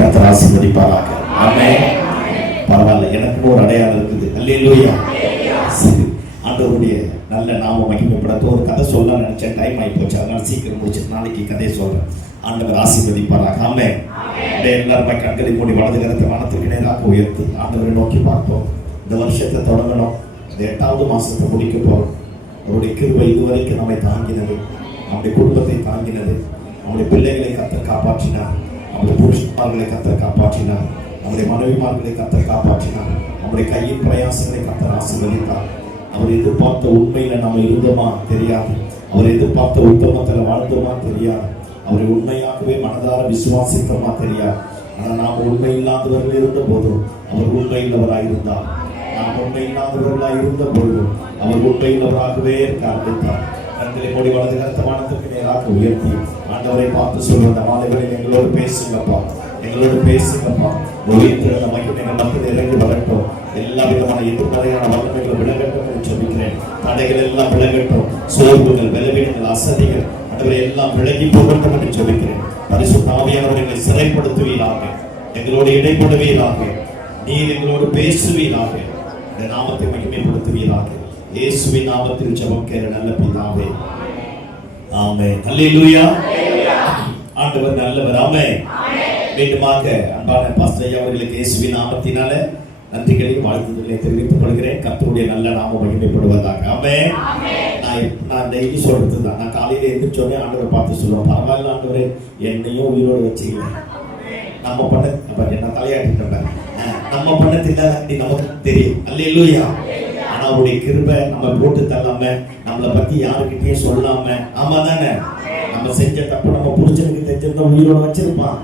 கர்த்தர் ஆசீர்வதிப்பாராக. ஆமென். பரவாயில்ல, எனக்கு ஒரு அடையாளம் இருக்குது. அல்லேலூயா. ஆண்டவருடைய நல்ல நாம மகிமைப்படத்த ஒரு கதை சொல்ல நினைச்சேன். டைம் ஆகி போச்சு, அதனால சீக்கிரம் முடிச்சு நாளைக்கு கதையை சொல்றேன். ஆண்டவர் ஆசீர்வதிப்பாராக. ஆமென். எல்லாருமே கண்களை மூடி வலது கரத்தை வானத்திற்கு நேராக உயர்த்தி ஆண்டவரை நோக்கி பார்ப்போம். இந்த வருஷத்தை தொடங்கணும், இந்த 8வது மாசத்தை முடிக்க போறோம். அவருடைய கிருபை இதுவரைக்கும் நம்மை தாங்கினது, நம்முடைய குடும்பத்தை தாங்கினது, நம்முடைய பிள்ளைகளை கர்த்தர் காப்பாற்றினார், நம்முடைய புருஷன்மார்களை கர்த்தர் காப்பாற்றினார், நம்முடைய மனைவிமார்களை கர்த்தர் காப்பாற்றினார், நம்முடைய கையின் பிரயாசங்களை கர்த்தர் ஆசீர்வதித்தார். அவர் எதிர்பார்த்த உண்மையில நம்ம இருந்தோமா தெரியாது, அவர் எதிர்பார்த்த உத்தமத்தில் வாழ்ந்தோமா தெரியாது, அவரை உண்மையாகவே மனதார விசுவாசித்தோமா தெரியாது. ஆனால் நாம் உண்மை இல்லாதவர்கள் இருந்த போதும் அவர் உண்மையுள்ளவராக இருந்தார். நாம் உண்மை இல்லாதவர்களாக இருந்த பொழுதும் அவர் உண்மையுள்ளவராகவே காண்பித்தார். கண்களை மூடி வலது கரத்தை வானத்திற்கு நேராக உயர்த்தி ஆண்டவரை பார்த்து சொல்லுகிற மாலைகளில் எங்களோடு பேசுங்கப்பா, எங்களோடு பேசுங்கப்பா. ஒளித்திருந்த மகிமைகள் மக்கள் இறங்கி வரட்டும். எல்லா விதமான எதிர்மறையான வல்லமைகள் விலகட்டும் என்று சொல்கிறேன். தடைகள் எல்லாம் விலகட்டும். சோர்வுகள், பலவீனங்கள், அசதிகள் ஆண்டவரை எல்லாம் விலகி போகட்டும் என்று சொல்கிறேன். பரிசுத்த ஆவியானவர்களை சிறைப்படுத்துவீராக, எங்களோடு இடைப்படுவீராக, நீர் எங்களோடு பேசுவீராக, இந்த நாமத்தை மகிமைப்படுத்துவீராக. இயேசுவின் நாமத்தில் ஜெபம் கேள நல்ல பிதாவே. ஆமென். அல்லேலூயா. ஆண்டவர் நல்லவர். ஆமென். மீண்டுமாக அன்பான பாஸ்டர் ஐயா அவர்களுக்கு இயேசுவின் நாமத்தினால நன்றிகளையும் வாழ்த்துதலை தெரிவித்துக் கொள்கிறேன். கர்த்தருடைய நல்ல நாமம் மகிமைப்படுவதாக. ஆமென். நான் டெய்லி சொல்றதுதான், நான் காலையில எந்திரிச்சோடனே ஆண்டவரை பார்த்து சொல்லுவேன், பரவாயில்ல ஆண்டவரே என்னையும் உயிரோடு வச்சுக்கல. நம்ம பண்ண என்ன தலையாட்டிட்டோம், நம்ம பண்ணதில்லை நமக்கு தெரியும். அல்லேலூயா. ஆனா அவருடைய கிருபை நம்ம போட்டு தள்ளாம, நம்மளை பத்தி யாருக்கிட்டையும் சொல்லாம, ஆமா தானே, நம்ம செஞ்ச தப்பு நம்ம புரிஞ்சனுக்கு தெரிஞ்சிருந்தா உயிரோட வச்சிருப்பான்.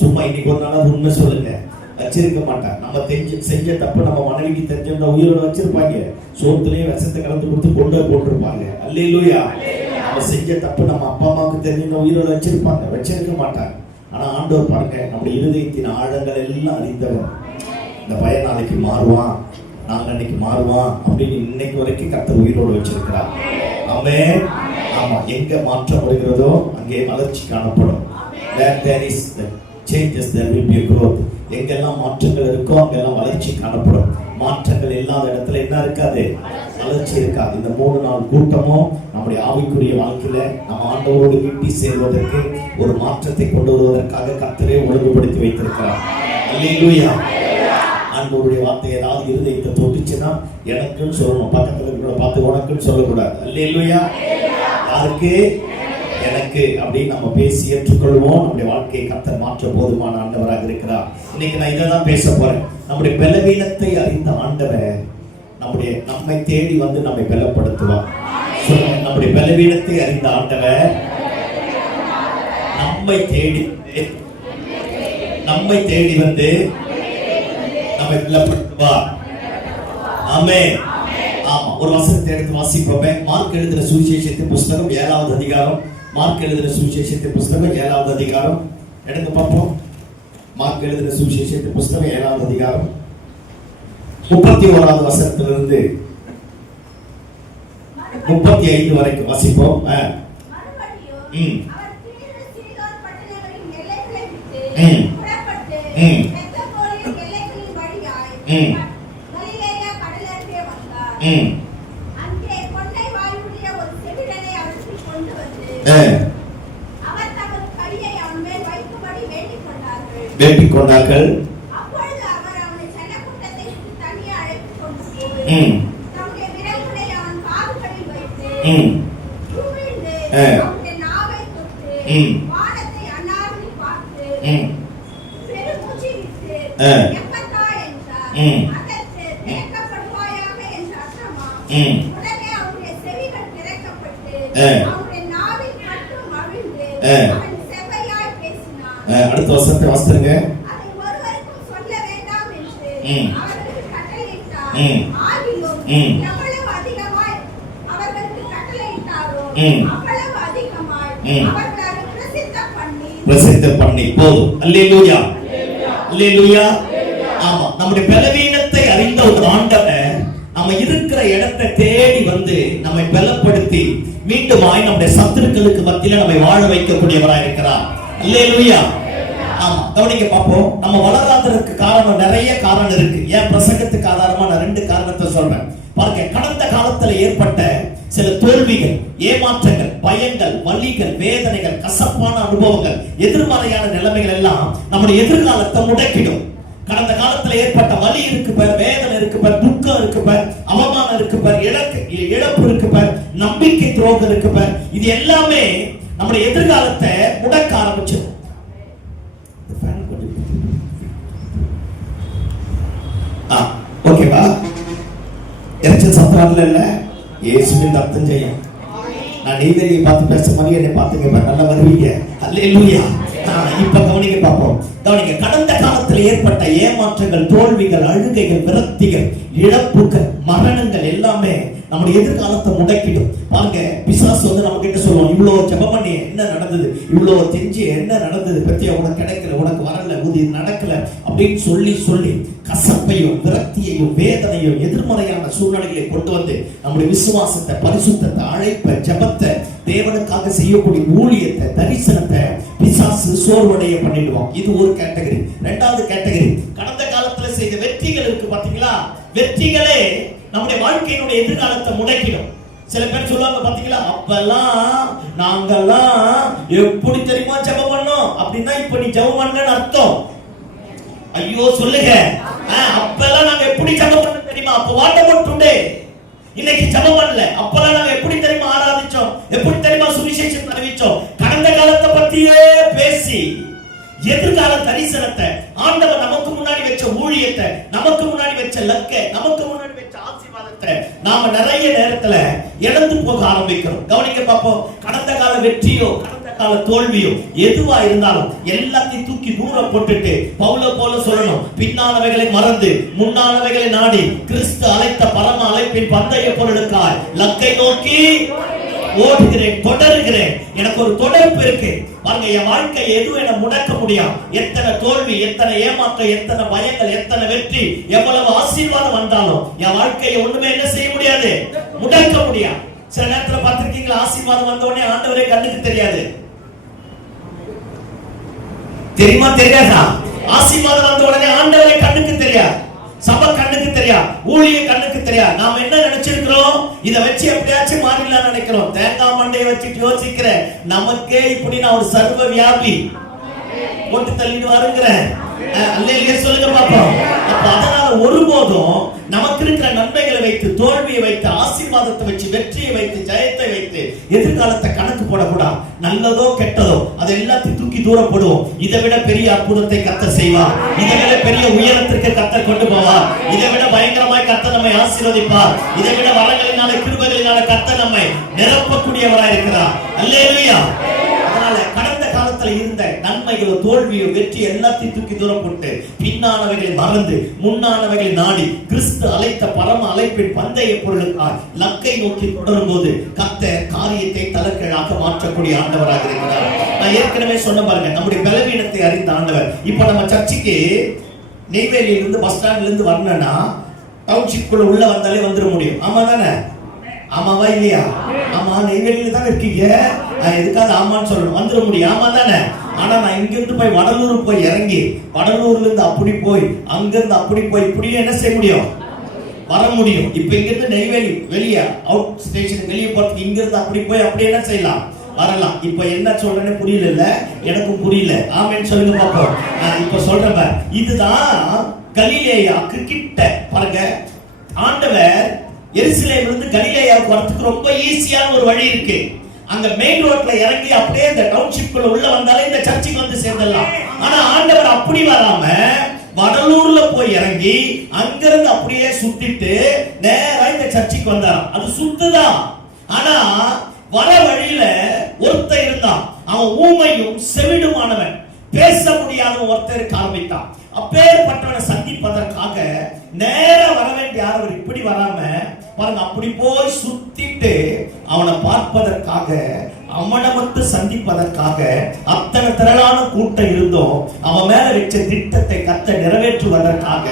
சும்மா இன்னைக்கு ஒரு நாள் உண்மை சொல்லுங்க, வச்சிருக்க மாட்டான். நம்ம செஞ்ச தப்பு நம்ம மனைவிக்கு தெரிஞ்சிருந்தா உயிரோட வச்சிருப்பாங்க. சோத்துலயே விஷத்தை கலந்து கொடுத்து கொண்டு போட்டிருப்பாங்க. அல்லேலூயா. நம்ம செஞ்ச தப்பு நம்ம அப்பா அம்மாவுக்கு தெரிஞ்சிருந்தா உயிரோட வச்சிருக்க மாட்டாங்க. ஆனா ஆண்டவர் பாருங்க, நம்முடைய இருதயத்தின் ஆழங்கள் எல்லாம் அறிந்தவர். இந்த பையன் நாளைக்கு மாறுவான், நாளைக்கு மாறுவான் அப்படின்னு இன்னைக்கு வரைக்கும் கர்த்தர் உயிரோடு வச்சிருக்கிறார். ஆமென். ஆமா, எங்க மாற்றம் வருகிறதோ அங்கே வளர்ச்சி காணப்படும். Where there is the changes, there will be a growth. எங்கெல்லாம் மாற்றங்கள் இருக்கோ அங்கெல்லாம் வளர்ச்சி காணப்படும். மாற்றங்கள் இல்லாத இடத்துல என்ன இருக்காது, வளர்ச்சி இருக்காது. இந்த 3 நாள் கூட்டமும் நம்முடைய ஆவிக்குரிய வாழ்க்கையில நம்ம ஆண்டவரோடு கிட்டி சேர்வதற்கு, ஒரு மாற்றத்தை கொண்டு வருவதற்காக கர்த்தரே ஒழுங்குபடுத்தி வைத்திருக்கிறார். அல்லேலூயா. ஆண்டவருடைய வார்த்தை ஏதாவது இருதயத்தை தொட்டுச்சுன்னா எனக்குன்னு சொல்லணும், பக்கத்துல இருக்கிற பார்த்து உனக்குன்னு சொல்லக்கூடாது. அல்லேலூயா. யாருக்கு? எனக்கு அப்படின்னு நம்ம பேசி ஏற்றுக்கொள்வோம். நம்முடைய வாழ்க்கையை கர்த்தர் மாற்ற போதுமான ஆண்டவராக இருக்கிறார். இன்னைக்கு நான் இதை தான் பேச போறேன். நம்முடைய பலவீனத்தை அறிந்த ஆண்டவர் நம்மை தேடி வந்து நம்மை பலப்படுத்துவார். நம்முடைய பலவீனத்தை அறிந்த ஆண்டவர் நம்மை தேடி வந்து நம்மை பலப்படுத்துவார். ஆமென். ஆமா, ஒரு வசனத்தை எடுத்து வாசிப்போமே. மார்க் எழுதின சுவிசேஷத்தின் புஸ்தகம் 7வது அதிகாரம். மார்க் எழுதின சுவிசேஷத்தின் புஸ்தகம் 7வது அதிகாரம் எடுத்து பார்ப்போம். மார்க் எழுதின சுவிசேஷத்தின் புஸ்தகம் 7வது அதிகாரம் 31வது வசனத்திலிருந்து 35 வரைக்கும் வாசிப்போம். வேண்டிக் கொண்டார்கள். அடுத்த வசனத்தை வாசிங்க. பிரசித்த பண்ணி போதும். அல்லேலூயா. அல்லேலூயா. ஆமா, நம்முடைய பலவீனத்தை அறிந்த ஒரு ஆண்டவர் நம்ம இருக்கிற இடத்தை தேடி வந்து நம்மை பலப்படுத்தி மீண்டுமாய் நம்முடைய சத்துருக்களுக்கு மத்தியில நம்மை வாழ வைக்கக்கூடியவராய் இருக்கிறார். அல்லேலூயா. ஆமா, கவனிக்க பார்ப்போம். நம்ம வளராததற்கு காரணம் நிறைய காரணம் இருக்கு. ஏன் பிரசங்கத்துக்கு ஆதாரமா நான் 2 காரணத்தை சொல்றேன் பாருங்க. கடந்த காலத்துல ஏற்பட்ட சில தோல்விகள், ஏமாற்றங்கள், பயங்கள், வலிகள், வேதனைகள், கசப்பான அனுபவங்கள், எதிர்மறையான நிலைமைகள் எல்லாம் நம்முடைய எதிர்காலத்தை முடக்கிடும். கடந்த காலத்துல ஏற்பட்ட வலி இருக்கு பார், வேதனை இருக்கு பார், துக்கம் இருக்கு பார், அவமானம் இருக்கு பார், இழப்பு இருக்கு பார், நம்பிக்கை துரோகம் இருக்கு பார், இது எல்லாமே நம்முடைய எதிர்காலத்தை முடக்க ஆரம்பிச்சிடும். ஓகேவா? எரிச்சல் சத்தம் வரல. இயேசுவின் ரத்தம் ஜெயம். நான் நெய்வேலியை பார்த்து பேச மாதிரி என்னை பார்த்துங்க, நல்லா வருவீங்க. அல்லேலூயா. இப்ப கவனிக்க பார்ப்போம். கவனிக்க, கடந்த காலத்தில் ஏற்பட்ட ஏமாற்றங்கள், தோல்விகள், அழுகைகள், விரக்திகள், இழப்புகள், மரணங்கள் எல்லாமே நம்முடைய எதிர்காலத்தை முடக்கிடும். பாருங்க, பிசாசு வந்து நம்ம கிட்ட சொல்லுவோம், இவ்வளவு ஜெபம் பண்ணி என்ன நடந்தது, இவ்வளவு தெஞ்சி என்ன நடந்தது பத்தியா, உனக்கு கிடைக்கல, உனக்கு வரல, இது நடக்கல அப்படின்னு சொல்லி கசப்பையும் விரக்தியையும் வேதனையும் எதிர்மறையான சூழ்நிலைகளை கொண்டு வந்து நம்முடைய விசுவாசத்தை, பரிசுத்தத்தை, அழைப்பை, ஜெபத்தை, தேவனுக்காக செய்யக்கூடிய ஊழியத்தை, தரிசனத்தை பிசாசு சோர்வடைய பண்ணிடுவோம். இது ஒரு கேட்டகரி. 2வது கேட்டகரி, கடந்த காலத்துல செய்த வெற்றிகள் இருக்கு பாத்தீங்களா, வெற்றிகளே நம்முடைய வாழ்க்கையினுடைய எதிர்காலத்தை முடக்கிடும். சில பேர் சொல்லுவாங்க பாத்தீங்களா, அப்பெல்லாம் நாங்கெல்லாம் எப்படி தெரியுமா ஜெபம் பண்ணோம் அப்படின்னா, இப்ப நீ ஜெபம் பண்ணன்னு அர்த்தம். ஐயோ சொல்லுங்க, அப்பெல்லாம் நாங்க எப்படி ஜெபம் பண்ண தெரியுமா, அப்ப வாட் அபௌட் டுடே? இன்னைக்கு ஜெபம் பண்ணல, அப்பெல்லாம் நாங்க எப்படி தெரியுமா ஆராதிச்சோம், எப்படி தெரியுமா சுவிசேஷம் அறிவிச்சோம். கடந்த காலத்தை பத்தியே பேசி எதிர்கால தரிசனத்தை, ஆண்டவர் நமக்கு முன்னாடி வச்ச ஊழியத்தை, நமக்கு முன்னாடி வச்ச லக்கை, நமக்கு முன்னாடி வச்ச ஆசீர்வாதத்தை நாம நிறைய நேரத்துல இழந்து போக ஆரம்பிக்கிறோம். கவனிக்க பார்ப்போம். கடந்த கால வெற்றியோ கடந்த கால தோல்வியோ எதுவா இருந்தாலும் எல்லாத்தையும் தூக்கி தூர போட்டுட்டு பவுல போல சொல்லணும், பின்னானவைகளை மறந்து முன்னானவைகளை நாடி கிறிஸ்து அழைத்த பரம அழைப்பின் பந்தய பொருளுக்காய் லக்கை நோக்கி ஓடுகிறேன், தொடர்கிறேன். எனக்கு ஒரு தொடர்பு இருக்கு. பாருங்க, என் வாழ்க்கை எதுவும் என்ன முடக்க முடியும். எத்தனை தோல்வி, எத்தனை ஏமாற்றம், எத்தனை பயங்கள், எத்தனை வெற்றி, எவ்வளவு ஆசீர்வாதம் வந்தாலும் என் வாழ்க்கையை ஒண்ணுமே என்ன செய்ய முடியாது, முடக்க முடியாது. சில நேரத்துல பார்த்திருக்கீங்களா, ஆசீர்வாதம் வந்த உடனே ஆண்டவரே கண்ணுக்கு தெரியாது. தெரியுமா தெரியாதா? ஆசீர்வாதம் வந்த உடனே ஆண்டவரே கண்ணுக்கு தெரியாது, சபை கண்ணுக்கு தெரியாது, ஊழிய கண்ணுக்கு தெரியாது. நாம என்ன நினைச்சிருக்கிறோம், இதை வச்சு எப்படியாச்சும் மாறிடலாம் நினைக்கிறோம். தேங்காய் மண்டையை வச்சுட்டு யோசிக்கிற நமக்கே இப்படி நான் ஒரு சர்வ வியாபி போட்டு தள்ளிட்டு வருகிறேன். அல்லேலூயா சொல்லுங்க பாப்போம். அப்ப அதனால ஒருபோதும் நமக்கு இருக்கிற நன்மைகளை வைத்து, தோல்வியை வைத்து, ஆசீர்வாதத்தை வச்சு, வெற்றியை வைத்து, ஜெயத்தை வைத்து எதிர்காலத்தை கணக்கு போடக்கூடாது. நல்லதோ கெட்டதோ அதை எல்லாத்தையும் தூக்கி தூரப்படுவோம். இதை விட பெரிய அற்புதத்தை கர்த்தர் செய்வார். இதை விட பெரிய உயரத்திற்கு கர்த்தர் கொண்டு போவார். இதை விட பயங்கரமாய் கர்த்தர் நம்மை ஆசீர்வதிப்பார். இதை விட வரங்களினால, கிருபைகளினால கர்த்தர் நம்மை நிரப்பக்கூடியவராய் இருக்கிறார். அல்லேலூயா. அதனால கடந்த காலத்துல இருந்த நன்மைகளோ தோல்வியோ வெற்றி எல்லாத்தையும் தூக்கி தூரம் போட்டு பின்னானவைகளை மறந்து முன்னானவைகளை நாடி கிறிஸ்து அழைத்த பரம அழைப்பின் பந்தய பொருளுக்காய் லக்கை நோக்கி தொடரும் போது கர்த்தர் காரியத்தை தலைகீழாக மாற்றக்கூடிய ஆண்டவராக இருக்கிறார். நான் ஏற்கனவே சொன்ன பாருங்க, நம்முடைய பலவீனத்தை அறிந்த ஆண்டவர். இப்ப நம்ம சர்ச்சுக்கு நெய்வேலியில இருந்து பஸ் ஸ்டாண்ட்ல இருந்து வரணும்னா டவுன்ஷிப்குள்ள உள்ள வந்தாலே வந்துட முடியும். ஆமா தானே? ஆமாவா இல்லையா? ஆமா, நெய்வேலியில தான் இருக்கீங்க, எதுக்காக ஆமான்னு சொல்லணும், வந்துட முடியும். ஆமா தானே? ஆனா நான் இங்கிருந்து போய் வடலூர் போய் இறங்கி வடலூர்ல இருந்து அப்படி போய் அங்கிருந்து அப்படி போய் இப்படியே என்ன செய்ய முடியும், வர முடியும். இப்ப இங்கிருந்து நெய்வேலி வெளியே அவுட் ஸ்டேஷன் வெளியே போறதுக்கு இங்கிருந்து அப்படி போய் அப்படி என்ன செய்யலாம், வரலாம். இப்ப என்ன சொல்றேன்னு புரியல, எனக்கும் புரியல. ஆமென் சொல்லுங்க பாப்போம். இப்ப சொல்றேன், இதுதான் கலிலேயாவுக்கு கிட்ட பாருங்க. ஆண்டவர் எருசலேம்ல இருந்து கலிலேயாவுக்கு வரதுக்கு ரொம்ப ஈஸியான ஒரு வழி இருக்கு. அங்க மெயின் ரோட்ல இறங்கி அப்படியே இந்த டவுன்ஷிப்குள்ள உள்ள வந்தாலே இந்த சர்ச்சுக்கு வந்து சேர்ந்துடலாம். ஆனா ஆண்டவர் அப்படி வராம வடலூர்ல போய் இறங்கி அங்கிருந்து அப்படியே சுத்திட்டு நேரா இந்த சர்ச்சுக்கு வந்தாராம். அது சுத்துதான். ஆனா வர வழியில ஒருத்தர் இருந்தான், அவன் ஊமையும் செவிடுமானவன், பேச முடியாத ஒருத்தருக்கு ஆரம்பித்தான். அப்பேற்பட்டவனை சந்திப்பதற்காக நேரா வர வேண்டிய யார் இப்படி வராம பாருங்க, அப்படி போய் சுத்திட்டு அவனை பார்ப்பதற்காக, அவனை மட்டும் சந்திப்பதற்காக அத்தனை திரளான கூட்டம் இருந்தோம். அவன் மேல வச்ச திட்டத்தை கர்த்தர் நிறைவேற்றுவதற்காக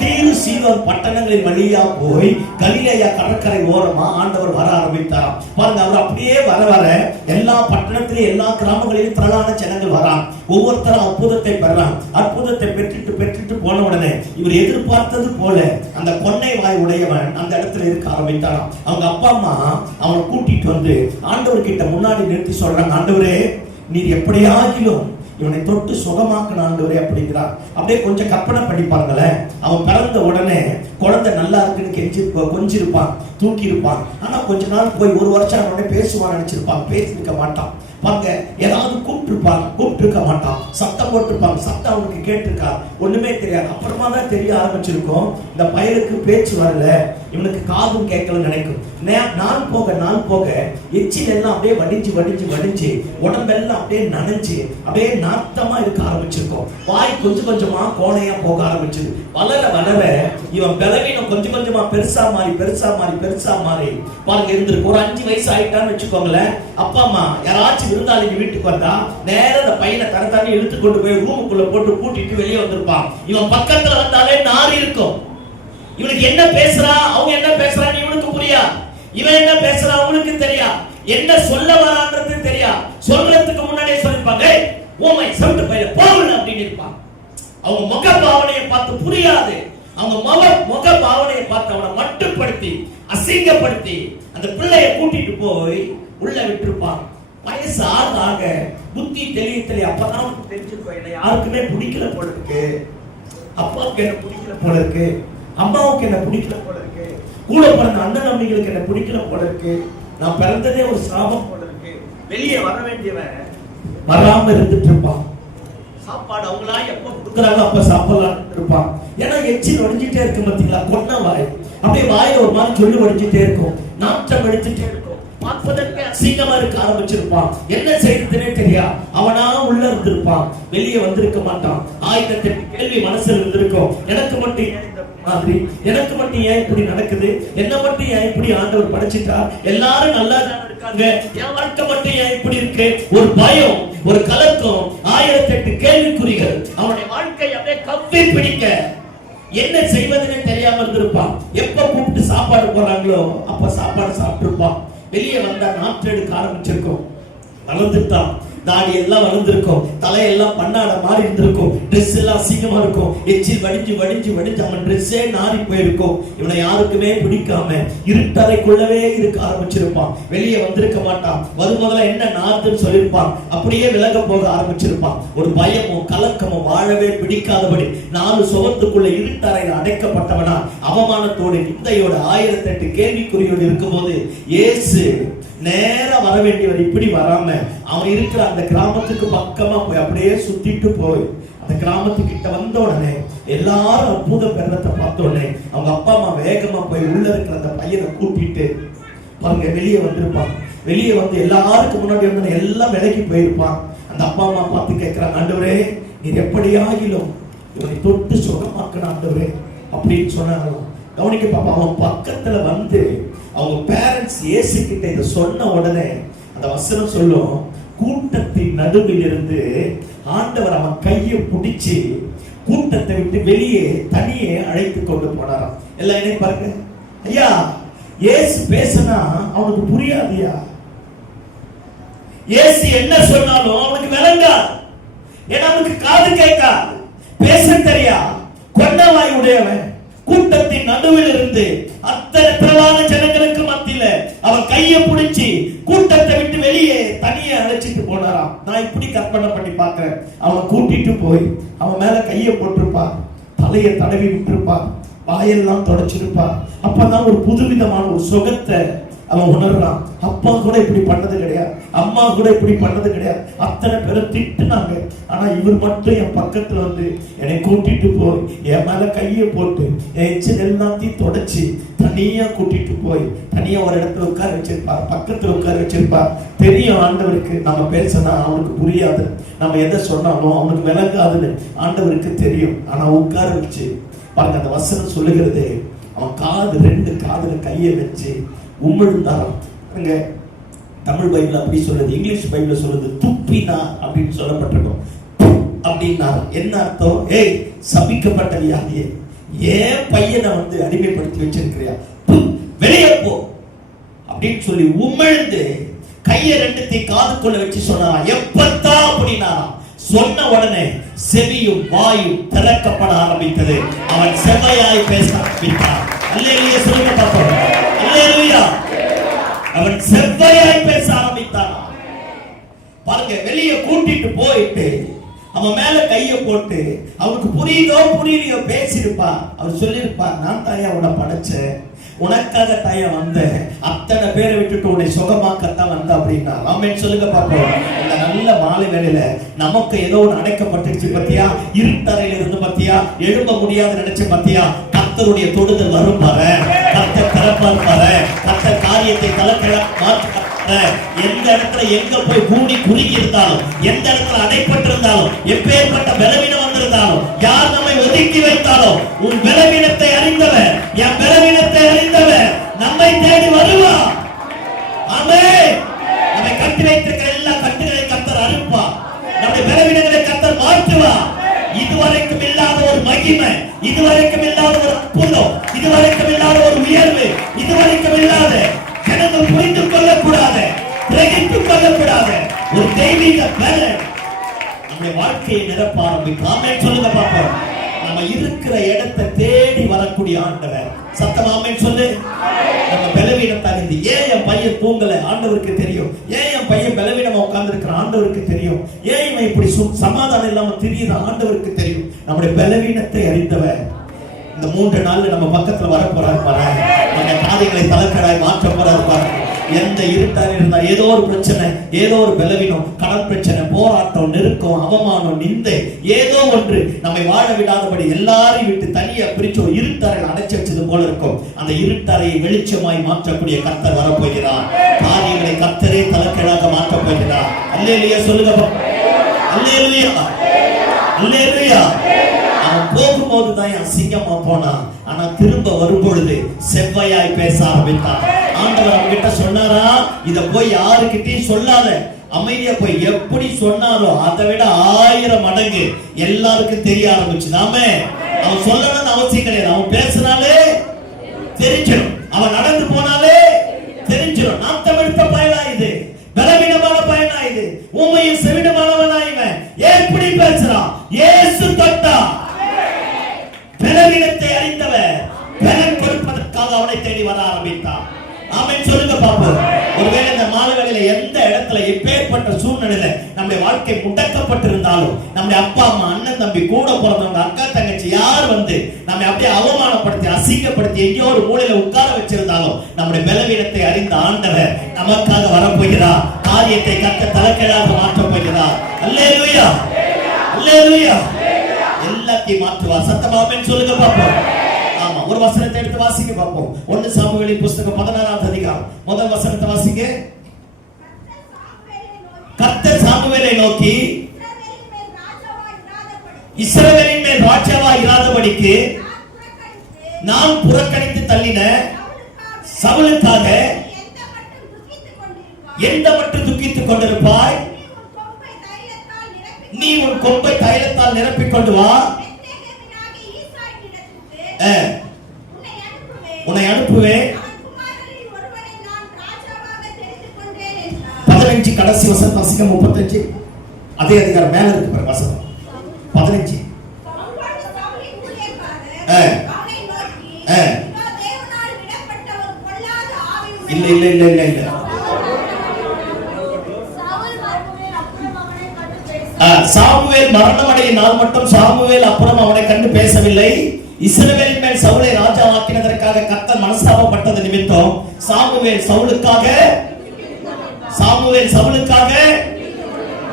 தீரு சீதோன் பட்டணங்களின் வழியா போய் கலிலேயா கடற்கரை ஓரமா ஆண்டவர் வர ஆரம்பித்தாராம். பாருங்க, அவர் அப்படியே வர வர எல்லா பட்டணத்திலும் எல்லா கிராமங்களிலும் திரளான ஜனங்கள் வரான். ஒவ்வொருத்தரும் அற்புதத்தை பெறான். அற்புதத்தை பெற்றுட்டு போன உடனே இவர் எதிர்பார்த்தது போல அந்த கொன்னை வாய் உடையவன் அந்த இடத்துல இருக்க ஆரம்பித்தாராம். அவங்க அப்பா அம்மா அவனை கூட்டிட்டு வந்து ஆண்டவர் கிட்ட முன்னாடி நிறுத்தி சொல்றாங்க, ஆண்டவரே நீர் எப்படியாகிலும் இவனை தொட்டு சுகமாக்கணும் ஆண்டவரே அப்படிங்கிறார். அப்படியே கொஞ்சம் கற்பனை பண்ணி பாருங்களேன். அவன் பிறந்த உடனே குழந்தை நல்லா இருக்குன்னு கொஞ்சிருப்பான், தூக்கி இருப்பான். ஆனா கொஞ்ச நாள் போய் ஒரு வருஷம் அவனோட பேசுவான்னு நினைச்சிருப்பான், பேசிருக்க மாட்டான். பாருங்க, ஏதாவது கூப்பிட்டுருக்க மாட்டான், சத்தம் போட்டிருப்பாங்க, சத்தம் அவனுக்கு கேட்டிருக்கா, ஒண்ணுமே தெரியாது. அப்புறமா தான் தெரிய ஆரம்பிச்சிருக்கும், இந்த பயலுக்கு பேச்சு வரல, இவனுக்கு காதும் கேட்கல நினைக்கும். நாள் போக எச்சில் எல்லாம் அப்படியே வடிஞ்சு உடம்பெல்லாம் அப்படியே நனைஞ்சு அப்படியே நாத்தமா இருக்க ஆரம்பிச்சிருக்கும். வாய் கொஞ்சமா கோணையா போக ஆரம்பிச்சது. வளர இவன் பலவீனம் கொஞ்சமா பெருசா மாறி பாருங்க இருந்திருக்கு. ஒரு 5 வயசு ஆயிட்டான்னு வச்சுக்கோங்களேன். அப்பா அம்மா யாராச்சும் விருந்தாளிங்க வீட்டுக்கு வந்தா நேரம் அந்த பையனை தரத்தானே இழுத்து கொண்டு போய் ரூமுக்குள்ள போட்டு கூட்டிட்டு வெளியே வந்திருப்பான். இவன் பக்கத்துல வந்தாலே நாரி இருக்கும். இவனுக்கு என்ன பேசுறா, அவங்க என்ன பேசுறான்னு இவனுக்கு புரியா, இவன் என்ன பேசுறா அவனுக்கு தெரியா, என்ன சொல்ல வரான்றது தெரியா. சொல்றதுக்கு முன்னாடியே சொல்லிருப்பாங்க, ஓமை சவுண்ட் பைய போகல அப்படின்னு இருப்பான். அவங்க முக பாவனையை பார்த்து புரியாது. அவங்க முக பாவனையை பார்த்து அவனை மட்டுப்படுத்தி அசிங்கப்படுத்தி அந்த பிள்ளைய கூட்டிட்டு போய் உள்ள விட்டுருப்பான். வயசு ஆக புத்தி தெளிய அப்பதான் தெரிஞ்சிருக்கோம், என்ன யாருக்குமே பிடிக்கல போல இருக்கு, அப்பாவுக்கு என்ன பிடிக்கல போல இருக்கு, அம்மாவுக்கு என்ன பிடிக்கல போல இருக்கு, கூட பிறந்த அண்ணன் தம்பிகளுக்கு என்ன பிடிக்கல போல இருக்கு, நான் பிறந்ததே ஒரு சாபம் போல இருக்கு. வெளியே வர வேண்டியவன் வராம இருந்துட்டு இருப்பான். சாப்பாடு அவங்களா எப்ப கொடுக்குறாங்க அப்ப சாப்பிடலாம் இருப்பான். ஏன்னா எச்சில் வடிஞ்சிட்டே இருக்கு பாத்தீங்களா, கொன்ன வாய் அப்படியே வாயில ஒரு மாதிரி சொல்லி வடிஞ்சிட்டே இருக்கும், நாற்றம் எடுத்துட்டே இருக்கும், பார்ப்பதற்கு அசிங்கமா இருக்க ஆரம்பிச்சிருப்பான். என்ன செய்யறதுன்னே தெரியா, அவனா உள்ள இருந்திருப்பான், வெளியே வந்திருக்க மாட்டான். 1008 கேள்வி மனசுல இருந்திருக்கும். எனக்கு மட்டும் ஏன் இந்த மாதிரி, எனக்கு மட்டும் ஏன் இப்படி நடக்குது, என்ன மட்டும் ஏன் இப்படி ஆண்டவர் படைச்சிட்டார், எல்லாரும் நல்லா தான் இருக்காங்க, என் வாழ்க்கை மட்டும் ஏன் இப்படி இருக்கு, ஒரு பயம், ஒரு கலக்கம், 1008 கேள்விக்குறிகள் அவனுடைய வாழ்க்கை அப்படியே கவ்வி பிடிக்க என்ன செய்வதுன்னு தெரியாம இருந்திருப்பான். எப்ப கூப்பிட்டு சாப்பாடு போறாங்களோ அப்ப சாப்பாடு சாப்பிட்டு இருப்பான். வெளியே வந்தா நாற்று எடுக்க ஆரம்பிச்சிருக்கும், வளர்ந்துட்டான், தாடி எல்லாம் வளர்ந்துருக்கும், தலையெல்லாம் பண்ணாட மாறி இருந்திருக்கும், ட்ரெஸ் எல்லாம் அசிங்கமா இருக்கும், எச்சில் வடிஞ்சு அவன் ட்ரெஸ்ஸே நாரி போயிருக்கும். இவனை யாருக்குமே பிடிக்காம இருட்டறைக்குள்ளவே இருக்க ஆரம்பிச்சிருப்பான். வெளியே வந்திருக்க மாட்டான். முதல்ல என்ன நாத்துன்னு சொல்லியிருப்பான், அப்படியே விலக போக ஆரம்பிச்சிருப்பான். ஒரு பயமும் கலக்கமும் வாழவே பிடிக்காதபடி 4 சுவத்துக்குள்ள இருட்டறையில் அடைக்கப்பட்டவனா அவமானத்தோடு நிந்தையோட 1008 கேள்விக்குறியோடு இருக்கும்போது இயேசு நேரா வர வேண்டியவர் இப்படி வராம அவன் இருக்கிற அந்த கிராமத்துக்கு பக்கமா போய் அப்படியே சுத்திட்டு போய் அந்த கிராமத்துக்கிட்ட வந்த உடனே எல்லாரும் அற்புதம் பெறத்தை பார்த்த உடனே அவங்க அப்பா அம்மா வேகமா போய் உள்ள இருக்கிற அந்த பையனை கூட்டிட்டு பாருங்க வெளியே வந்திருப்பான். வெளியே வந்து எல்லாருக்கும் முன்னாடி வந்து எல்லாம் விலகி போயிருப்பான். அந்த அப்பா அம்மா பார்த்து கேட்கிறாங்க, ஆண்டவரே நீர் எப்படியாகிலும் இவனை தொட்டு சுகமாக்கணும் ஆண்டவரே அப்படின்னு சொன்னாங்க. கவனிக்க பாப்பா, அவன் பக்கத்துல வந்து அவங்க பேரண்ட்ஸ் இயேசு கிட்ட இதை சொன்ன உடனே அந்த வசனம் சொல்லும், கூட்டத்தின் நடுவில் இருந்து ஆண்டவர் அவன் கையை பிடிச்சு கூட்டத்தை விட்டு வெளியே தனியே அழைத்து கொண்டு போனாராம். எல்லாம் என்ன பாருங்க, ஐயா இயேசு பேசினா அவனுக்கு புரியாதுயா, இயேசு என்ன சொன்னாலும் அவனுக்கு விளங்காது, ஏன்னா அவனுக்கு காது கேட்கா, பேச தெரியா, கொண்டவாய் உடையவன் கூட்டத்தின் நடுவில் இருந்து அத்தனை பிரவான ஜனங்களுக்கு மத்தியில அவன் கையை பிடிச்சி கூட்டத்தை விட்டு வெளியே தனியே அழைச்சிட்டு போனாராம். நான் இப்படி கற்பனை பண்ணி பார்க்கிறேன், அவன் கூட்டிட்டு போய் அவன் மேல கையை போட்டிருப்பான், தலையை தடவி விட்டுருப்பான், வாயெல்லாம் தொடச்சிருப்பான். அப்பதான் ஒரு புதுவிதமான ஒரு சுகத்தை அவன் உணர்றான். அப்பா கூட இப்படி பண்ணது கிடையாது, அம்மா கூட இப்படி பண்ணது கிடையாது, அத்தனை பேரை திட்டுனாங்க. ஆனா இவர் மட்டும் என் பக்கத்துல வந்து என்னை கூட்டிட்டு போய் என் மேல கையை போட்டு என் எச்சில் எல்லாத்தையும் தொடச்சி தனியா கூட்டிட்டு போய் தனியா ஒரு இடத்துல உட்கார வச்சிருப்பார், பக்கத்துல உட்கார வச்சிருப்பார். தெரியும் ஆண்டவருக்கு நம்ம பேசினா அவனுக்கு புரியாது, நம்ம எதை சொன்னாலும் அவனுக்கு விளங்காதுன்னு ஆண்டவருக்கு தெரியும். ஆனா உட்கார வச்சு பாருங்க, அந்த வசனம் சொல்லுகிறது, அவன் காது 2 காதுல கையை வச்சு உமிழ்ந்தாராம். தமிழ் பைபிள் அப்படி சொல்லுது, இங்கிலீஷ் பைபிள் சொல்லுது துப்பினா அப்படின்னு சொல்லப்பட்டிருக்கும். அப்படின்னா என்ன அர்த்தம்? ஏய் சபிக்கப்பட்ட வியாதியே, ஏன் பையனை அடிமைப்படுத்தி வச்சிருக்கிறியா, வெளியே போ அப்படின்னு சொல்லி உமிழ்ந்து கையை ரெண்டுத்தையும் காதுக்குள்ள வச்சு சொன்னா. எப்பத்தான் அப்படின்னா சொன்ன உடனே செவியும் வாயும் திறக்கப்பட ஆரம்பித்தது. அவன் செவ்வையாய் பேச ஆரம்பித்தான். அல்லேலூயா சொல்லுங்க பாப்போம். அல்லேலூயா. அவன் செவ்வையாய் பேச ஆரம்பித்தான். பாருங்க, வெளியே கூட்டிட்டு போயிட்டு அவன் மேல கைய போட்டு அவனுக்கு புரியுதோ புரியலையோ பேசிருப்பா. அவர் சொல்லிருப்பா, நான் தாயா உன்னை படைச்சேன், உனக்காக தாயா வந்தேன், அத்தனை பேரை விட்டுட்டு உன்னை சுகமாக்கத்தான் வந்த அப்படின்னா. ஆமென் சொல்லுங்க பாப்போம். இந்த நல்ல மாலை வேளையில நமக்கு ஏதோ ஒன்று அடைக்கப்பட்டுருச்சு பத்தியா, இருட்டறையில இருந்து பத்தியா, எழும்ப முடியாது நினைச்ச பத்தியா, கர்த்தருடைய தொடுதல் வரும் பாரு, கர்த்தர் திறப்பார் பாரு, கர்த்தர் காரியத்தை தலைக்கிழ மாற்ற. எந்த இடத்துல எங்க போய் கூடி குறுகி இருந்தாலும், எந்த இடத்துல அடைப்பட்டு இருந்தாலும், எப்பேற்பட்ட பலவீனம் வந்திருந்தாலும், யார் நம்மை ஒதுக்கி வைத்தாலும், உன் பலவீனத்தை அறிந்தவர், என் பலவீனத்தை அறிந்தவர் நம்மை தேடி வருவார். ஆமென். நம்மை கட்டி வைத்திருக்கிற எல்லா கட்டுகளை கர்த்தர் அறுப்பா, நம்முடைய பலவீனங்களை கர்த்தர் மாற்றுவார். இதுவரைக்கும் இல்லாத ஒரு மகிமை, இதுவரைக்கும் இல்லாத ஒரு அற்புதம், இதுவரைக்கும் இல்லாத ஒரு உயர்வு, இதுவரைக்கும் இல்லாத ஜனங்கள் புரிந்து கொள்ளக்கூடாது, கிரகித்துக் கொள்ளக்கூடாது ஒரு தெய்வீக பலன் நம்முடைய வாழ்க்கையை நிரப்ப ஆரம்பிக்கும். ஆமென் சொல்லுங்க பாப்போம். நம்ம இருக்கிற இடத்தை தேடி வரக்கூடிய ஆண்டவர். சத்தமா ஆமென் சொல்லு. நம்ம பலவீனத்தை அறிந்து, ஏன் என் பையன் தூங்கல ஆண்டவருக்கு தெரியும், ஏன் என் பையன் பலவீனமா உட்கார்ந்து இருக்கிற ஆண்டவருக்கு தெரியும், ஏன் இவன் இப்படி சமாதானம் இல்லாம தெரியுது ஆண்டவருக்கு தெரியும். நம்முடைய பலவீனத்தை அறிந்தவர் இந்த 3 நாள்ல நம்ம பக்கத்துல வர போறாரு பாரு. நம்ம பாதைகளை தலைக்கடாய் மாற்ற போறாரு பாரு. எந்த இருட்டாக இருந்தா ஏதோ ஒரு பிரச்சனை, ஏதோ ஒரு பலவீனம், கடன் பிரச்சனை, போராட்டம், நெருக்கம், அவமானம், நிந்தை, ஏதோ ஒன்று நம்மை வாழ விடாதபடி எல்லாரையும் விட்டு தனியா பிரிச்சு ஒரு இருட்டறையில் அடைச்சு வச்சது போல இருக்கும். அந்த இருட்டறையை வெளிச்சமாய் மாற்றக்கூடிய கர்த்தர் வரப்போகிறார். காரியங்களை கர்த்தரே தலைக்கீழாக மாற்றப் போகிறார். அல்லேலூயா சொல்லுங்க. அல்லேலூயா. அல்லேலூயா. அவன் போகும்போது தான் அசிங்கமா போனான், ஆனா திரும்ப வரும்பொழுது செவ்வையாய் பேச ஆரம்பித்தான். ஆண்டவர் அவன்கிட்ட சொன்னாரா, இத போய் யாருக்கிட்டையும் சொல்லாத, அமைதியா போய் எப்படி சொன்னாரோ அதை விட 1000 மடங்கு எல்லாருக்கும் தெரிய ஆரம்பிச்சுதாமே. அவன் சொல்லணும்னு அவசியம் கிடையாது, அவன் பேசினாலே தெரிஞ்சிடும், அவன் நடந்து போனாலே தெரிஞ்சிடும். நாத்தம் எடுத்த பயனா இது, பலவீனமான பயனா இது, உண்மையில் செவிடமானவனா இவன், எப்படி பேசுறான்? இயேசு தொட்டா. பலவீனத்தை அறிந்தவர் பலன் கொடுப்பதற்காக அவனை தேடி வர ஆரம்பித்தார். ஆமென் சொல்லுங்க பாப்போம். ஒருவேளை இந்த மாலைகளில எந்த இடத்துல எப்பேற்பட்ட சூழ்நிலையில நம்முடைய வாழ்க்கை முடக்கப்பட்டிருந்தாலும், நம்முடைய அப்பா அம்மா, அண்ணன் தம்பி, கூட பிறந்தவங்க, அக்கா தங்கச்சி யார் நம்மை அப்படியே அவமானப்படுத்தி அசிங்கப்படுத்தி எங்கேயோ ஒரு மூலையில உட்கார வச்சிருந்தாலும், நம்முடைய பலவீனத்தை அறிந்த ஆண்டவர் நமக்காக வரப்போகிறார். காரியத்தை கர்த்தர் தலைக்கீழாக மாற்றப் போகிறார். அல்லேலூயா. அல்லேலூயா. எல்லாத்தையும் மாற்றுவார். சத்தமா ஆமென் சொல்லுங்க பாப்போம். ஆமா, ஒரு வசனத்தை எடுத்து வாசிக்க பாப்போம். 1 சாமுவேலின் புத்தகம் 16ஆம் அதிகாரம் முதல் வசனத்தை வாசிங்க. கர்த்தர் சாமுவேலை நோக்கி, இஸ்ரவேலின் மேல் ராஜாவா இராதபடிக்கு நான் புறக்கணித்து தள்ளின சவுலுக்காக எந்த மட்டும் துக்கித்துக் கொண்டிருப்பாய்? நீ உன் கொம்பை தைலத்தால் நிரப்பிக் கொண்டு வா, உன்னை அனுப்புவேன். 15 கடைசி வசனம் வாசிக்க. 35 அதே அதிகாரம் மேல இருக்கு பாருங்க வசனம் 15. இல்ல இல்ல இல்ல இல்ல இல்ல சாமுவேல் மரணமடைய நாள் மட்டும் சாமுவேல் அப்புறம் அவனை கண்டு பேசவில்லை. இஸ்ரவேலின் மேல் சவுலை ராஜாவாக்கினதற்காக கர்த்தர் மனஸ்தாபப்பட்டது நிமித்தம் சாமுவேல் சவுலுக்காக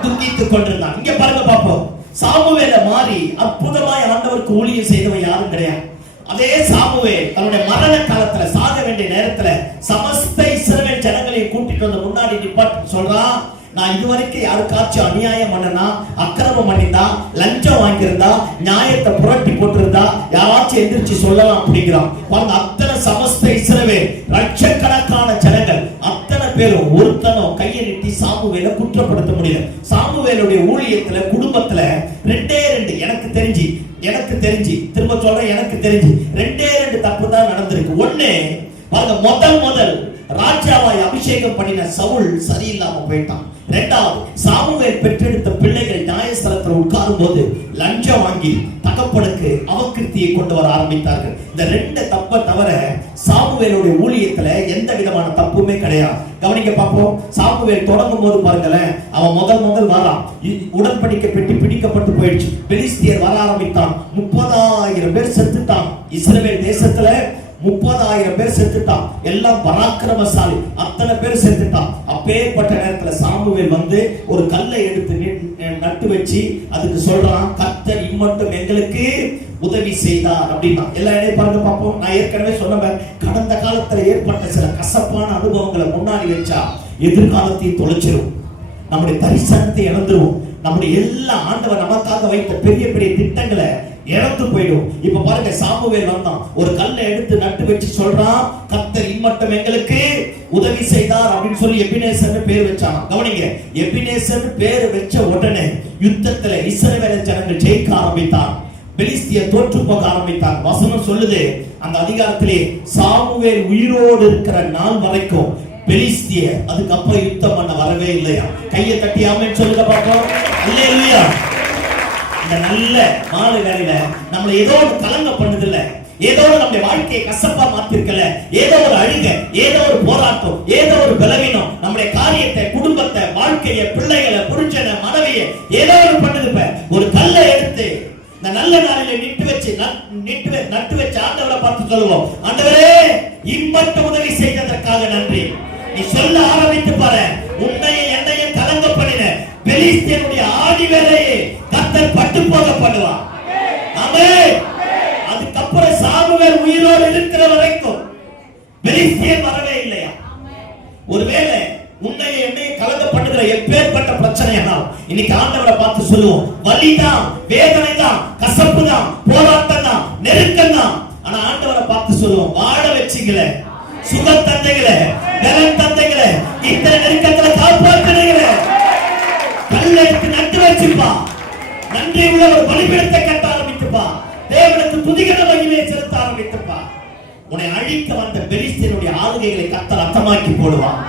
துக்கித்துக் கொண்டிருந்தான். இங்க பாருங்க பாப்போம். சாமுவேல மாறி அற்புதமாய் ஆண்டவருக்கு ஊழியம் செய்தவன் யாரும் கிடையாது. அதே சாமுவேல் தன்னுடைய மரண காலத்துல, சாக வேண்டிய நேரத்துல சமஸ்த இஸ்ரவேல் ஜனங்களை கூட்டிட்டு வந்து முன்னாடி நிப்பாட்டி சொல்றான், நான் இதுவரைக்கும் யாருக்காச்சும் அநியாயம் பண்ணனா, அக்கிரமம் பண்ணிருந்தா, லஞ்சம் வாங்கியிருந்தா, நியாயத்தை புரட்டி போட்டிருந்தா யாராச்சும் எந்திரிச்சு சொல்லலாம் அப்படிங்கிறான். அத்தனை சமஸ்த இஸ்ரவேல் லட்சக்கணக்கான ஜனங்கள் அத்தனை பேரும் ஒருத்தனும் கையை நீட்டி சாமுவேலை குற்றப்படுத்த முடியல. சாமுவேலுடைய ஊழியத்துல, குடும்பத்துல 2 எனக்கு தெரிஞ்சு, திரும்ப சொல்றேன், எனக்கு தெரிஞ்சு 2 தப்பு தான் நடந்திருக்கு. ஒண்ணு பாருங்க, முதல் ராஜாவாய் அபிஷேகம் பண்ணின சவுல் சரியில்லாம போயிட்டான். 2வது சாமுவேல் பெற்றெடுத்த பிள்ளைகள் நியாயஸ்தலத்தில் உட்காரும் போது லஞ்சம் வாங்கி தகப்பனுக்கு அவகிருத்தியை கொண்டு வர ஆரம்பித்தார்கள். இந்த 2 தப்பை தவிர சாமுவேலுடைய ஊழியத்துல எந்த விதமான தப்புமே கிடையாது. கவனிக்க பார்ப்போம். சாமுவேல் தொடங்கும் போது பாருங்களேன், அவன் முதல் வரான். உடன்படிக்கை பெட்டி பிடிக்கப்பட்டு போயிடுச்சு. பெலிஸ்தியர் வர ஆரம்பித்தான். 30,000 பேர் செத்துட்டான். இஸ்ரவேல் தேசத்துல 30,000 பேர் செத்துட்டான். எல்லாம் பராக்கிரமசாலி, அத்தனை பேர் செத்துட்டான். அப்பேற்பட்ட நேரத்துல சாமுவேல் வந்து ஒரு கல்லை எடுத்து நட்டு வச்சு அதுக்கு சொல்றான், கர்த்தர் இம்மட்டும் எங்களுக்கு உதவி செய்தார் அப்படின்னா. எல்லா இடையே பாருங்க பார்ப்போம். நான் ஏற்கனவே சொன்னேன், கடந்த காலத்துல ஏற்பட்ட சில கசப்பான அனுபவங்களை முன்னாடி வச்சா எதிர்காலத்தையும் தொலைச்சிரும், நம்முடைய தரிசனத்தை இழந்துருவோம், நம்முடைய எல்லா ஆண்டவர் நமக்காக வைத்த பெரிய பெரிய திட்டங்களை இழந்து போயிடும். இப்ப பாருங்க, சாமுவேல் வந்தான், ஒரு கல்லை எடுத்து நட்டு வச்சு சொல்றான், கர்த்தர் இம்மட்டும் எங்களுக்கு உதவி செய்தார் அப்படின்னு சொல்லி எபினேசர்னு பேர் வச்சான். கவனிங்க, எபினேசர் பேர் வச்ச உடனே யுத்தத்துல இஸ்ரவேல் ஜனங்கள் ஜெயிக்க ஆரம்பித்தான். பெலிஸ்தியர் தோற்று போக ஆரம்பித்தான். வசனம் சொல்லுது அந்த அதிகாரத்திலே, சாமுவேல் உயிரோடு இருக்கிற நாள் வரைக்கும் பெலிஸ்தியர் அதுக்கப்புறம் யுத்தம் பண்ண வரவே இல்லையா? கையை தட்டி ஆமென் சொல்லுங்க பாப்போம். அல்லேலூயா. இந்த நல்ல மாலை வேளையில நம்மள ஏதோ ஒரு கலங்க பண்ணுது இல்ல, ஏதோ நம்முடைய வாழ்க்கையை கசப்பா மாத்திருக்கல, ஏதோ ஒரு அழுகை, ஏதோ ஒரு போராட்டம், ஏதோ ஒரு பலவீனம் நம்முடைய காரியத்தை, குடும்பத்தை, வாழ்க்கையை, பிள்ளைகளை, புருஷனை, மனைவியை ஏதோ ஒரு பண்ணுது. ஒரு கல்லை எடுத்து இந்த நல்ல நாளில நட்டு வச்சு ஆண்டவரை பார்த்து சொல்லுவோம், ஆண்டவரே இம்மட்டும் உதவி செய்ததற்காக நன்றி. நீ சொல்ல ஆரம்பித்து பாரு, உன்னைய என்னைய கலங்க பண்ணின பெலிஸ்தியனுடைய ஆதி வேலையை கர்த்தர் பட்டு போக பண்ணுவார். ஆமென். அதுக்கப்புறம் சாமுவேல் உயிரோடு இருக்கிற வரைக்கும் பெலிஸ்தியன் வரவே இல்லையா? ஒருவேளை உன்னைய என்னைய கலங்க பண்ணுகிற எப்பேற்பட்ட பிரச்சனையானால் இன்னைக்கு ஆண்டவரை பார்த்து சொல்லுவோம், வலிதான், வேதனை தான், கசப்பு தான், போராட்டம் தான், நெருக்கம் தான். ஆனா ஆண்டவரை பார்த்து சொல்லுவோம், வாழ வச்சுக்கல, சுக தந்தைகள, பலன் தந்தைகள, இந்த நெருக்கத்துல காப்பாற்றுகிற கல்லுக்கு நட்டு வச்சுப்பா, நன்றி உள்ள ஒரு பலிபீடத்தை கட்ட ஆரம்பித்துப்பா, தேவனுக்கு துதிக்கிற மகிமையை செலுத்த ஆரம்பித்துப்பா. உன்னை அழிக்க வந்த பெலிஸ்தியனுடைய ஆளுகைகளை கர்த்தர் அர்த்தமாக்கி போடுவான்.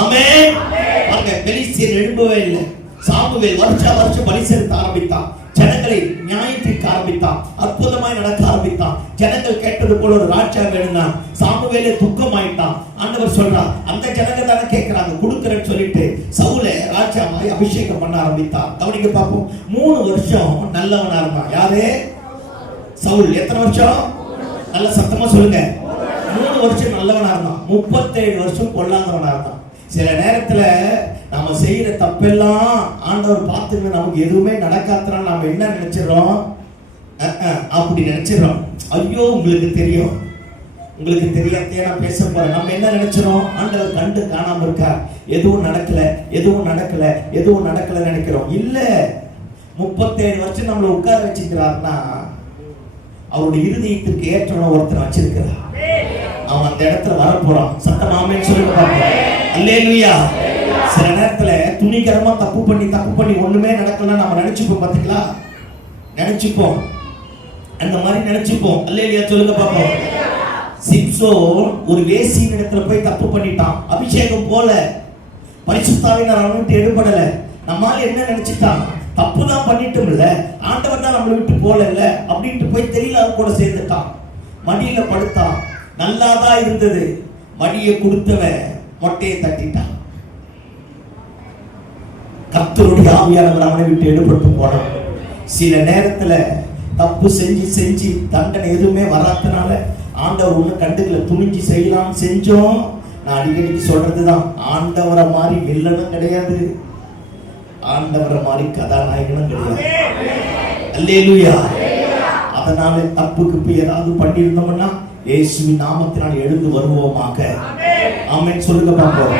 ஆமென். பாருங்க, பெலிஸ்தியன் எழும்பவே இல்லை. சாமுவேல் வருஷம் பலி செலுத்த ஆரம்பித்தான். ஜனங்களை நியாயத்திற்கு ஆரம்பித்தான். அற்புதமாய் நடக்க ஆரம்பித்தான். ஜனங்கள் கேட்டது போல ஒரு ராஜா வேணும்னா சாமுவேலே துக்கமாயிட்டான். ஆண்டவர் சொல்றார், அந்த ஜனங்க தானே கேட்கிறாங்க, கொடுக்கிறேன்னு சொல்லிட்டு சவுலை ராஜாவாய் அபிஷேகம் பண்ண ஆரம்பித்தான். கவனிக்க பார்ப்போம். 3 வருஷம் நல்லவனா இருந்தான். யாரு? சவுல். எத்தனை வருஷம்? நல்ல சத்தமா சொல்லுங்க. 3 வருஷம் நல்லவனா இருந்தான். 37 வருஷம் பொல்லாதவனா இருந்தான். சில நேரத்துல நாம செய்யற தப்பெல்லாம் ஆண்டவர் பார்த்துட்டு நமக்கு எதுவுமே நடக்காதனால நாம என்ன நினைச்சிடறோம்? அப்படி நினைச்சிடறோம். ஐயோ, உங்களுக்கு தெரியும், உங்களுக்கு தெரியாதே நான் பேச போறேன். நம்ம என்ன நினைச்சிரோம்? ஆண்டவர் கண்டு காணாம இருக்கார், எதுவும் நடக்கல நினைக்கிறோம். இல்ல, 37 வருஷம் நம்மள உட்கார வச்சுக்கிறார்னா அவருடைய இருதயத்திற்கு ஏற்றவன ஒருத்தர் வச்சிருக்கிறார். அவன் அந்த இடத்துல வரப்போறான். சத்தமா ஆமென் சொல்லுங்க பாப்போம். அல்லேலூயா. சில நேரத்துல துணிகரமா தப்பு பண்ணி ஒண்ணுமே நடக்கலன்னா நம்ம நினைச்சுப்போம். பாத்தீங்களா? நினைச்சுப்போம், அந்த மாதிரி நினைச்சுப்போம். அல்லேலூயா சொல்லுங்க பாப்போம். சிம்சோன் ஒரு வேசியின் இடத்துல போய் தப்பு பண்ணிட்டான். அபிஷேகம் போல பரிசுத்த ஆவியானவர் அவனை விட்டு எடுபடல. நம்மால என்ன நினைச்சிட்டான்? தப்பு தான் பண்ணிட்டும் இல்ல, ஆண்டவர் தான் நம்மளை விட்டு போல இல்ல அப்படின்ட்டு போய் தெரியல கூட சேர்ந்துட்டான். மடியில படுத்தான். நல்லாதான் இருந்தது. மடியை கொடுத்தவன் மொட்டையை தட்டிட்டான். கர்த்தருடைய ஆவியானவர் அவனை விட்டு எடுபட்டு போனான். சில நேரத்துல தப்பு செஞ்சு தண்டனை எதுவுமே வராதனால ஆண்டவர் ஒண்ணு கண்டுக்கல, துணிஞ்சு செய்யலாம் செஞ்சோம். நான் அடிக்கடிக்கு சொல்றதுதான், ஆண்டவரை மாதிரி வில்லனும் கிடையாது, ஆண்டவரை மாதிரி கதாநாயகனும் கிடையாது. அல்லேலூயா. அதனால தப்புக்கு ஏதாவது பண்ணியிருந்தோம்னா இயேசுவின் நாமத்தினால் எழுந்து வருவோமாக. ஆமென் சொல்லுங்க பாப்போம்.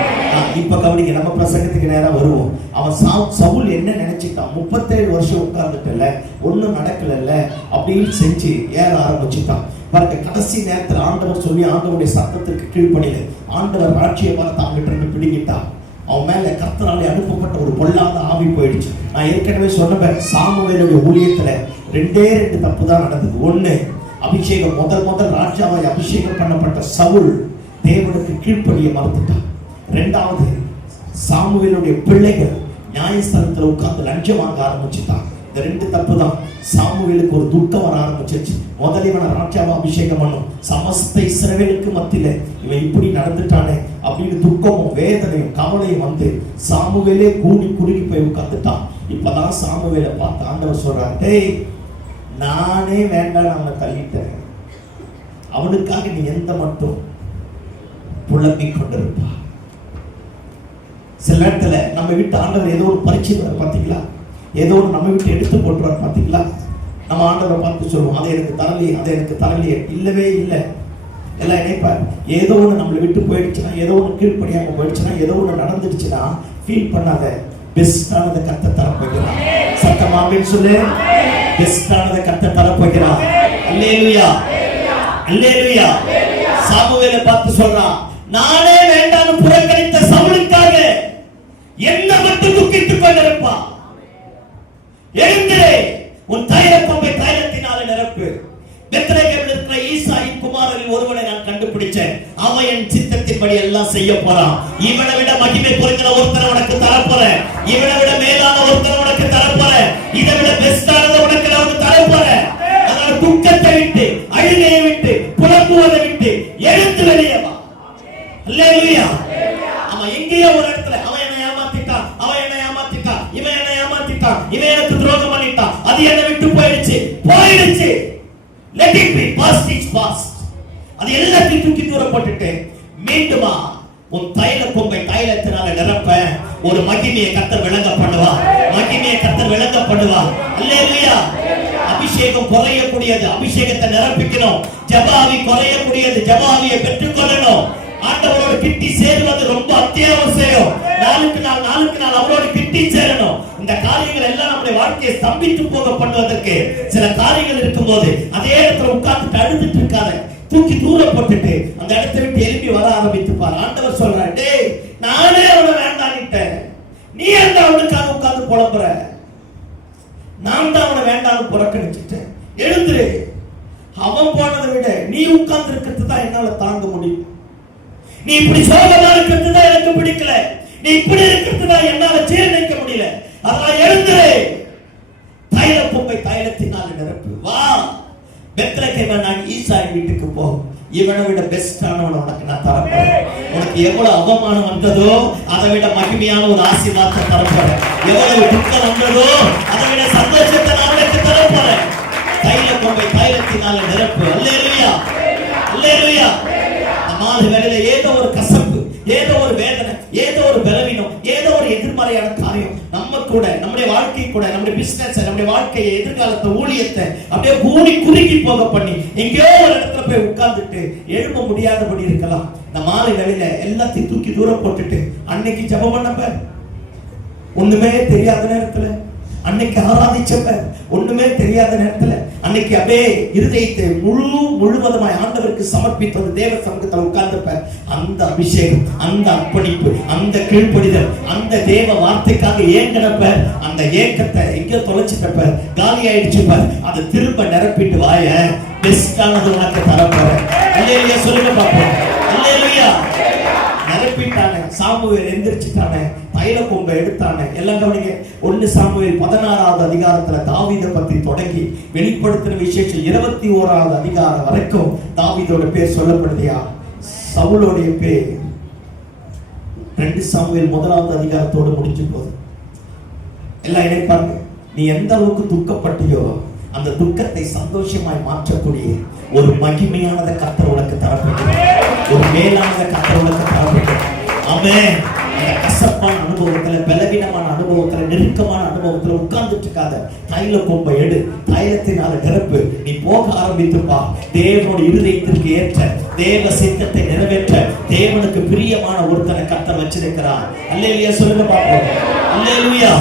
இப்ப கவனிங்க, நம்ம பிரசங்கத்துக்கு நேரா வருவோம். அவன் சவுல் என்ன நினைச்சிட்டான்? 37 வருஷம் உட்கார்ந்துட்டல, ஒண்ணும் நடக்கல அப்படின்னு செஞ்சு ஏற ஆரம்பிச்சுட்டான். பாருங்க, கடைசி நேரத்தில் ஆண்டவர் சொல்லி ஆண்டவருடைய சத்தத்துக்கு கீழ்ப்படியில ஆண்டவர் ராட்சியை பார்த்து அவங்கிட்ட இருந்து பிடிங்கிட்டான். அவன் மேல கர்த்தராலே அனுப்பப்பட்ட ஒரு பொல்லாத ஆவி போயிடுச்சு. நான் ஏற்கனவே சொன்னேன், சாமுவேலுடைய ஊழியத்துல ரெண்டே ரெண்டு தப்பு தான் நடந்தது. ஒண்ணு, அபிஷேகம் முதல் ராஜாவாய் அபிஷேகம் பண்ணப்பட்ட சவுல் தேவனுக்கு கீழ்ப்படிய மறுத்துட்டான். ரெண்டாவது, சாமுவேலுடைய பிள்ளைகள் நியாயஸ்தலத்துல உட்கார்ந்து லஞ்சம் வாங்க ஆரம்பிச்சுட்டான். இந்த ரெண்டு தப்பு தான் சாமுவேலுக்கு ஒரு துக்கம் வர ஆரம்பிச்சிருச்சு. முதல்ல இவனை ராஜாவா அபிஷேகம் பண்ணும், சமஸ்த இஸ்ரவேலுக்கு மத்தியில இவன் இப்படி நடந்துட்டானே அப்படின்னு துக்கமும் வேதனையும் கவலையும் வந்து சாமுவேலே கூடி குறுகி போய் உட்கார்ந்துட்டான். இப்பதான் சாமுவேலை பார்த்து ஆண்டவர் சொல்றாரு, டேய் நானே வேண்டாம் அவனை தள்ளிட்டேன், அவனுக்காக நீ எந்த மட்டும் புலம்பிக் கொண்டிருப்பா. சில நேரத்துல நம்ம விட்டு ஆண்டவர் ஏதோ ஒரு பரிச்சை பார்த்தீங்களா, ஏதோ ஒரு நம்ம விட்டு எடுத்து போட்டுருவார் பார்த்தீங்களா. நம்ம ஆண்டவரை பார்த்து சொல்லுவோம், அதை எனக்கு தரலையே, அதை எனக்கு தரலையே. இல்லவே இல்லை. எல்லாம் நினைப்பார், ஏதோ ஒன்று நம்மளை விட்டு போயிடுச்சுன்னா, ஏதோ ஒன்று கீழ்ப்படியாம போயிடுச்சுன்னா, ஏதோ ஒன்று நடந்துடுச்சுன்னா ஃபீல் பண்ணாத. பெஸ்டானதை கத்த தரப்போகிறான். சத்தமாகன்னு சொல்லு, பெஸ்டானதை கத்த தரப்போகிறான். அல்லேலூயா, அல்லேலூயா. சாமுவேலை பார்த்து சொல்றான், நானே வேண்டாம் புறக்கணித்த சவுலுக்காக என்ன மட்டும் துக்கித்துக் கொண்டிருப்பா. எழுந்திரே, உன் தைல கொம்பை தைலத்தினாலே நிரப்பு. பெத்லகேமில் இருக்கிற ஈசாயின் குமாரரில் ஒருவனை நான் கண்டுபிடிச்சேன். அவன் என் சித்தத்தின்படி எல்லாம் செய்ய போறான். இவனை விட மகிமை பொருந்தின ஒருத்தனை உனக்கு தரப்போறேன். இவனை விட மேலான ஒருத்தனை உனக்கு தரப்போறேன். இதை விட பெஸ்டானதை உனக்கு நான் தரப்போறேன். அதனால துக்கத்தை விட்டு, அழுகையை விட்டு, புலம்புவதை விட்டு எழுந்து வெளியே வா. அல்லேலூயா. அவன் எங்கேயோ ஒரு இடத்துல அவன் என்னை ஏமாத்திட்டான், அவன் என்னை ஏமாத்திட்டான், இவன் என்னை ஏமாத்திட்டான், இவன் எனக்கு துரோகம் பண்ணிட்டான், அது என்னை விட்டு போயிடுச்சு. Let it be, past is past. அது எல்லாத்தையும் தூக்கி தூர போட்டுட்டு மீண்டுமா உன் தைல கொம்பை தைலத்தினால நிரப்ப. ஒரு மகிமையை கர்த்தர் விளங்க பண்ணுவா, மகிமையை கர்த்தர் விளங்க பண்ணுவா. அல்லேலூயா. அபிஷேகம் குறையக்கூடியது, அபிஷேகத்தை நிரப்பிக்கணும். ஜபாவி குறையக்கூடியது, ஜபாவியை பெற்றுக்கொள்ளணும். ஆண்டவரோடு கிட்டி சேருவது ரொம்ப அத்தியாவசியம். நாளுக்கு நாள் அவரோடு கிட்டி சேரணும். இந்த காரியங்கள் எல்லாம் நம்முடைய வாழ்க்கையை ஸ்தம்பித்து போக பண்ணுவதற்கு சில காரியங்கள் இருக்கும்போது அதே இடத்துல உட்கார்ந்து அழுதுட்டு இருக்காத, தூக்கி தூர போட்டுட்டு அந்த இடத்தை விட்டு எழுப்பி வர ஆரம்பித்து பாரு. ஆண்டவர் சொல்றாரு, டேய் நானே அவனை வேண்டான்னுட்டேன், நீ எந்த அவனுக்காக உட்கார்ந்து புலம்புற? நான் தான் அவனை வேண்டாம்னு புறக்கணிச்சுட்டேன். எழுந்துரு. அவன் போனதை விட நீ உட்கார்ந்து இருக்கிறது தான் என்னால தாங்க முடியும். நீ இப்படி சோகமா இருக்கிறது தான் எனக்கு பிடிக்கல, நீ இப்படி இருக்கிறது தான் என்னால ஜீரணிக்க முடியல. அதனால எழுந்துரு. தைல பொம்பை தைலத்தினால் நிரப்பு. வா, பெத்லகேமில் நான் ஈசாயின் வீட்டுக்கு போ. இவனை விட பெஸ்டானவன் உனக்கு நான் தரப்போறேன். உனக்கு எவ்வளவு அவமானம் வந்ததோ அதை விட மகிமையான ஒரு ஆசீர்வாதத்தை தரப்போறேன். எவ்வளவு துக்கம் வந்ததோ அதை விட சந்தோஷத்தை நான் உனக்கு தரப்போறேன். தைல பொம்பை தைலத்தினால நிரப்பு. அல்லேலூயா, அல்லேலூயா. நம்மால வேலையில ஏதோ ஒரு கசப்பு, ஏதோ ஒரு வேதனை, ஏதோ ஒரு பலவீனம், ஏதோ ஒரு எதிர்மறையான காரியம் நம்ம கூட, நம்முடைய வாழ்க்கை கூட, நம்முடைய பிசினஸ், நம்முடைய வாழ்க்கையை, எதிர்காலத்தை, ஊழியத்தை அப்படியே கூடி குறுகி போக பண்ணி எங்கேயோ ஒரு இடத்துல போய் உட்கார்ந்துட்டு எழும்ப முடியாதபடி இருக்கலாம். இந்த மாலை வேலையில எல்லாத்தையும் தூக்கி தூரம் போட்டுட்டு அன்னைக்கு ஜெபம் பண்ணப்ப ஒண்ணுமே தெரியாத நேரத்துல, அன்னைக்கு ஆராதிச்சப்ப ஒண்ணுமே தெரியாத நேரத்துல, அன்னைக்கு அப்படியே இருதயத்தை முழுவதுமாய் ஆண்டவருக்கு சமர்ப்பித்தது தேவ சமூகத்தில் உட்கார்ந்தப்ப அந்த அபிஷேகம், அந்த அர்ப்பணிப்பு, அந்த கீழ்ப்படிதல், அந்த தேவ வார்த்தைக்காக ஏங்கினப்ப அந்த ஏக்கத்தை எங்கேயோ தொலைச்சிட்டப்ப காலி ஆயிடுச்சுப்ப அதை திரும்ப நிரப்பிட்டு வாய. பெஸ்டானது உனக்கு தரப்போறேன். அல்லேலூயா சொல்லுங்க பாப்போம். அல்லேலூயா. நிரப்பிட்டானே. சாமுவேல் எந்திரிச்சிட்டானே, தைல கொம்பை எடுத்தானே. எல்லாம் கவனிங்க. 1 சாமுவேல் 16வது அதிகாரத்துல தாவீதை பத்தி தொடங்கி வெளிப்படுத்தின விசேஷம் 21வது அதிகாரம் வரைக்கும் தாவீதோட பேர் சொல்லப்படுதியா? சவுலோடைய பேர் 2 சாமுவேல் 1வது அதிகாரத்தோடு முடிஞ்சு போகுது. எல்லாம் நினைப்பாங்க, நீ எந்த அளவுக்கு துக்கப்பட்டியோ அந்த துக்கத்தை சந்தோஷமாய் மாற்றக்கூடிய ஒரு மகிமையானதை கர்த்தர் உனக்கு தரப்போகிறார். ஒரு மேலானதை கர்த்தர் உனக்கு தரப்போகிறார். ஆமென். அந்த கசப்பான அனுபவத்துல, பலவீனமான அனுபவத்துல, நெருக்கமான அனுபவத்துல உட்கார்ந்துட்டு இருக்காத. தைல கொம்பை எடு, தைலத்தினால நிரப்பு. நீ போக ஆரம்பித்துப்பா. தேவனுடைய இருதயத்திற்கு ஏற்ற தேவ சித்தத்தை நிறைவேற்ற தேவனுக்கு பிரியமான ஒருத்தனை கர்த்தர் வச்சிருக்கிறார். அல்லேலூயா சொல்லுங்க பாப்போம். அல்லேலூயா.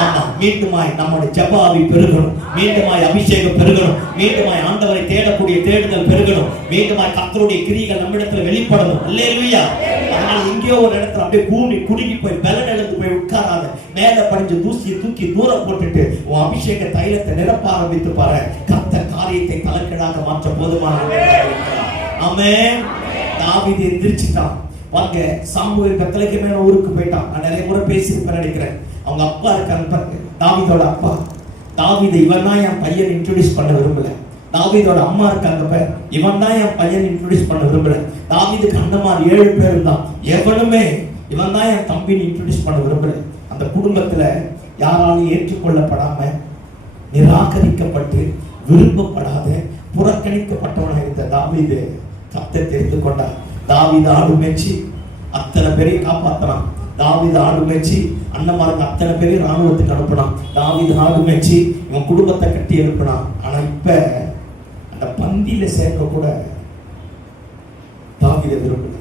ஆமா, மீண்டுமாய் நம்முடைய ஜெபாவி பெருகணும், மீண்டுமாய் அபிஷேகம் பெருகணும், மீண்டுமாய் ஆண்டவரை தேடக்கூடிய தேடுதல் பெருகணும், மீண்டுமாய் கர்த்தருடைய கிரியைகள் நம்மிடத்துல வெளிப்படணும். அல்லேலூயா. அதனால எங்கேயோ ஒரு இடத்துல அப்படியே கூடி குறுகி போய் பலன் இழந்து போய் உட்காராத. மேல படிஞ்ச தூசியை தூக்கி தூரம் போட்டுட்டு உன் அபிஷேக தைலத்தை நிரப்ப ஆரம்பித்து பாரு. கர்த்தர் காரியத்தை தலைக்கீழாக மாற்ற போதுமான. ஆமென். தாவீது எந்திரிச்சிட்டான். வாங்க, சாமுவேல் பெத்லகேம் ஊருக்கு போயிட்டான். நான் நிறைய முறை பேசியிருப்பேன் நினைக்கிறேன். அவங்க அப்பா இருக்காங்க, தாவீதோட அப்பா. தாவீதை இவன் தான் என் பையன் இன்ட்ரோடியூஸ் பண்ண விரும்பல. தாவீதோட அம்மா இருக்காங்க, இவன் தான் என் பையன் இன்ட்ரோடியூஸ் பண்ண விரும்பல. தாவீதுக்கு அண்ணமார் 7 பேர் தான், எவனுமே இவன் தான் என் தம்பின்னு இன்ட்ரோடியூஸ் பண்ண விரும்பல. அந்த குடும்பத்துல யாராலும் ஏற்றுக்கொள்ளப்படாம, நிராகரிக்கப்பட்டு, விரும்பப்படாத, புறக்கணிக்கப்பட்டவனாக இருந்த தாவீது கர்த்தர் தெரிந்து கொண்டார். தாவீது ஆடு மேய்ச்சி அத்தனை பேரையும் காப்பாத்தினான். தாவீது ஆடு மேய்ச்சி அண்ணமாருக்கு அத்தனை பேரையும் ராணுவத்துக்கு அனுப்பினான். தாவீது ஆடு மேய்ச்சி இவன் குடும்பத்தை கட்டி எழுப்பினான். ஆனா இப்ப அந்த பந்தியில சேர்க்க கூட தாவீதை விரும்பல.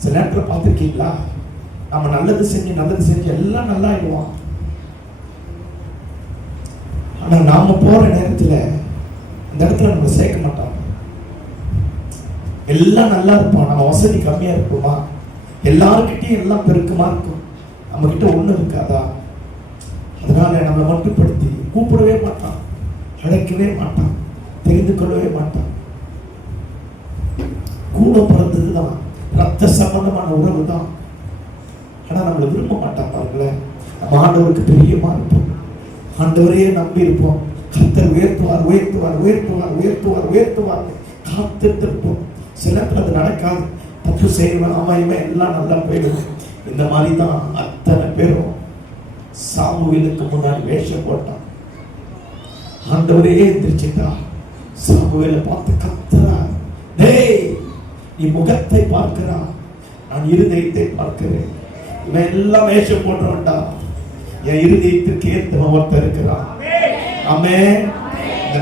சில நேரத்தில் பார்த்திருக்கீங்களா, நம்ம நல்லது செஞ்சு எல்லாம் நல்லா ஆயிடுவான். ஆனா நாம போற நேரத்துல இந்த இடத்துல நம்ம சேர்க்க மாட்டாங்க. எல்லாம் நல்லா இருப்பான், நம்ம வசதி கம்மியா இருக்குமா, எல்லாருக்கிட்டையும் எல்லாம் பெருக்கமா இருக்கும், நம்ம கிட்ட ஒண்ணு இருக்காதா. அதனால நம்மளை மட்டுப்படுத்தி கூப்பிடவே மாட்டான், அழைக்கவே மாட்டான், தெரிந்து கொள்ளவே மாட்டான். கூட பிறந்ததுதான், ரத்த சம்பந்தமான உறவு தான். ஆனா நம்மளை விரும்ப மாட்டான். பாருங்களேன், நம்ம ஆண்டவருக்கு பிரியமா இருப்போம், ஆண்டவரையே நம்பி இருப்போம். கர்த்தர் உயர்த்துவார் உயர்த்துவார் உயர்த்துவார் உயர்த்துவார் உயர்த்துவார் காத்துட்டு இருப்போம். சில நேரத்தில் அது நடக்காது, தப்பு செய்வேன், அமையுமே, எல்லாம் நல்லா போயிடும். இந்த மாதிரி தான் அத்தனை பேரும் சாமுவேலுக்கு முன்னாடி வேஷம் போட்டான். ஆண்டவரே எந்திரிச்சிட்டா. சாமுவேலை பார்த்து கத்துறா, டேய் நீ முகத்தை பார்க்கிறான், நான் இருதயத்தை பார்க்கிறேன். இவன் எல்லாம் வேஷம் போட்டவன்டா, என் இருதயத்திற்கு ஏற்றவன் ஒருத்தர் இருக்கிறான். ஆமென்.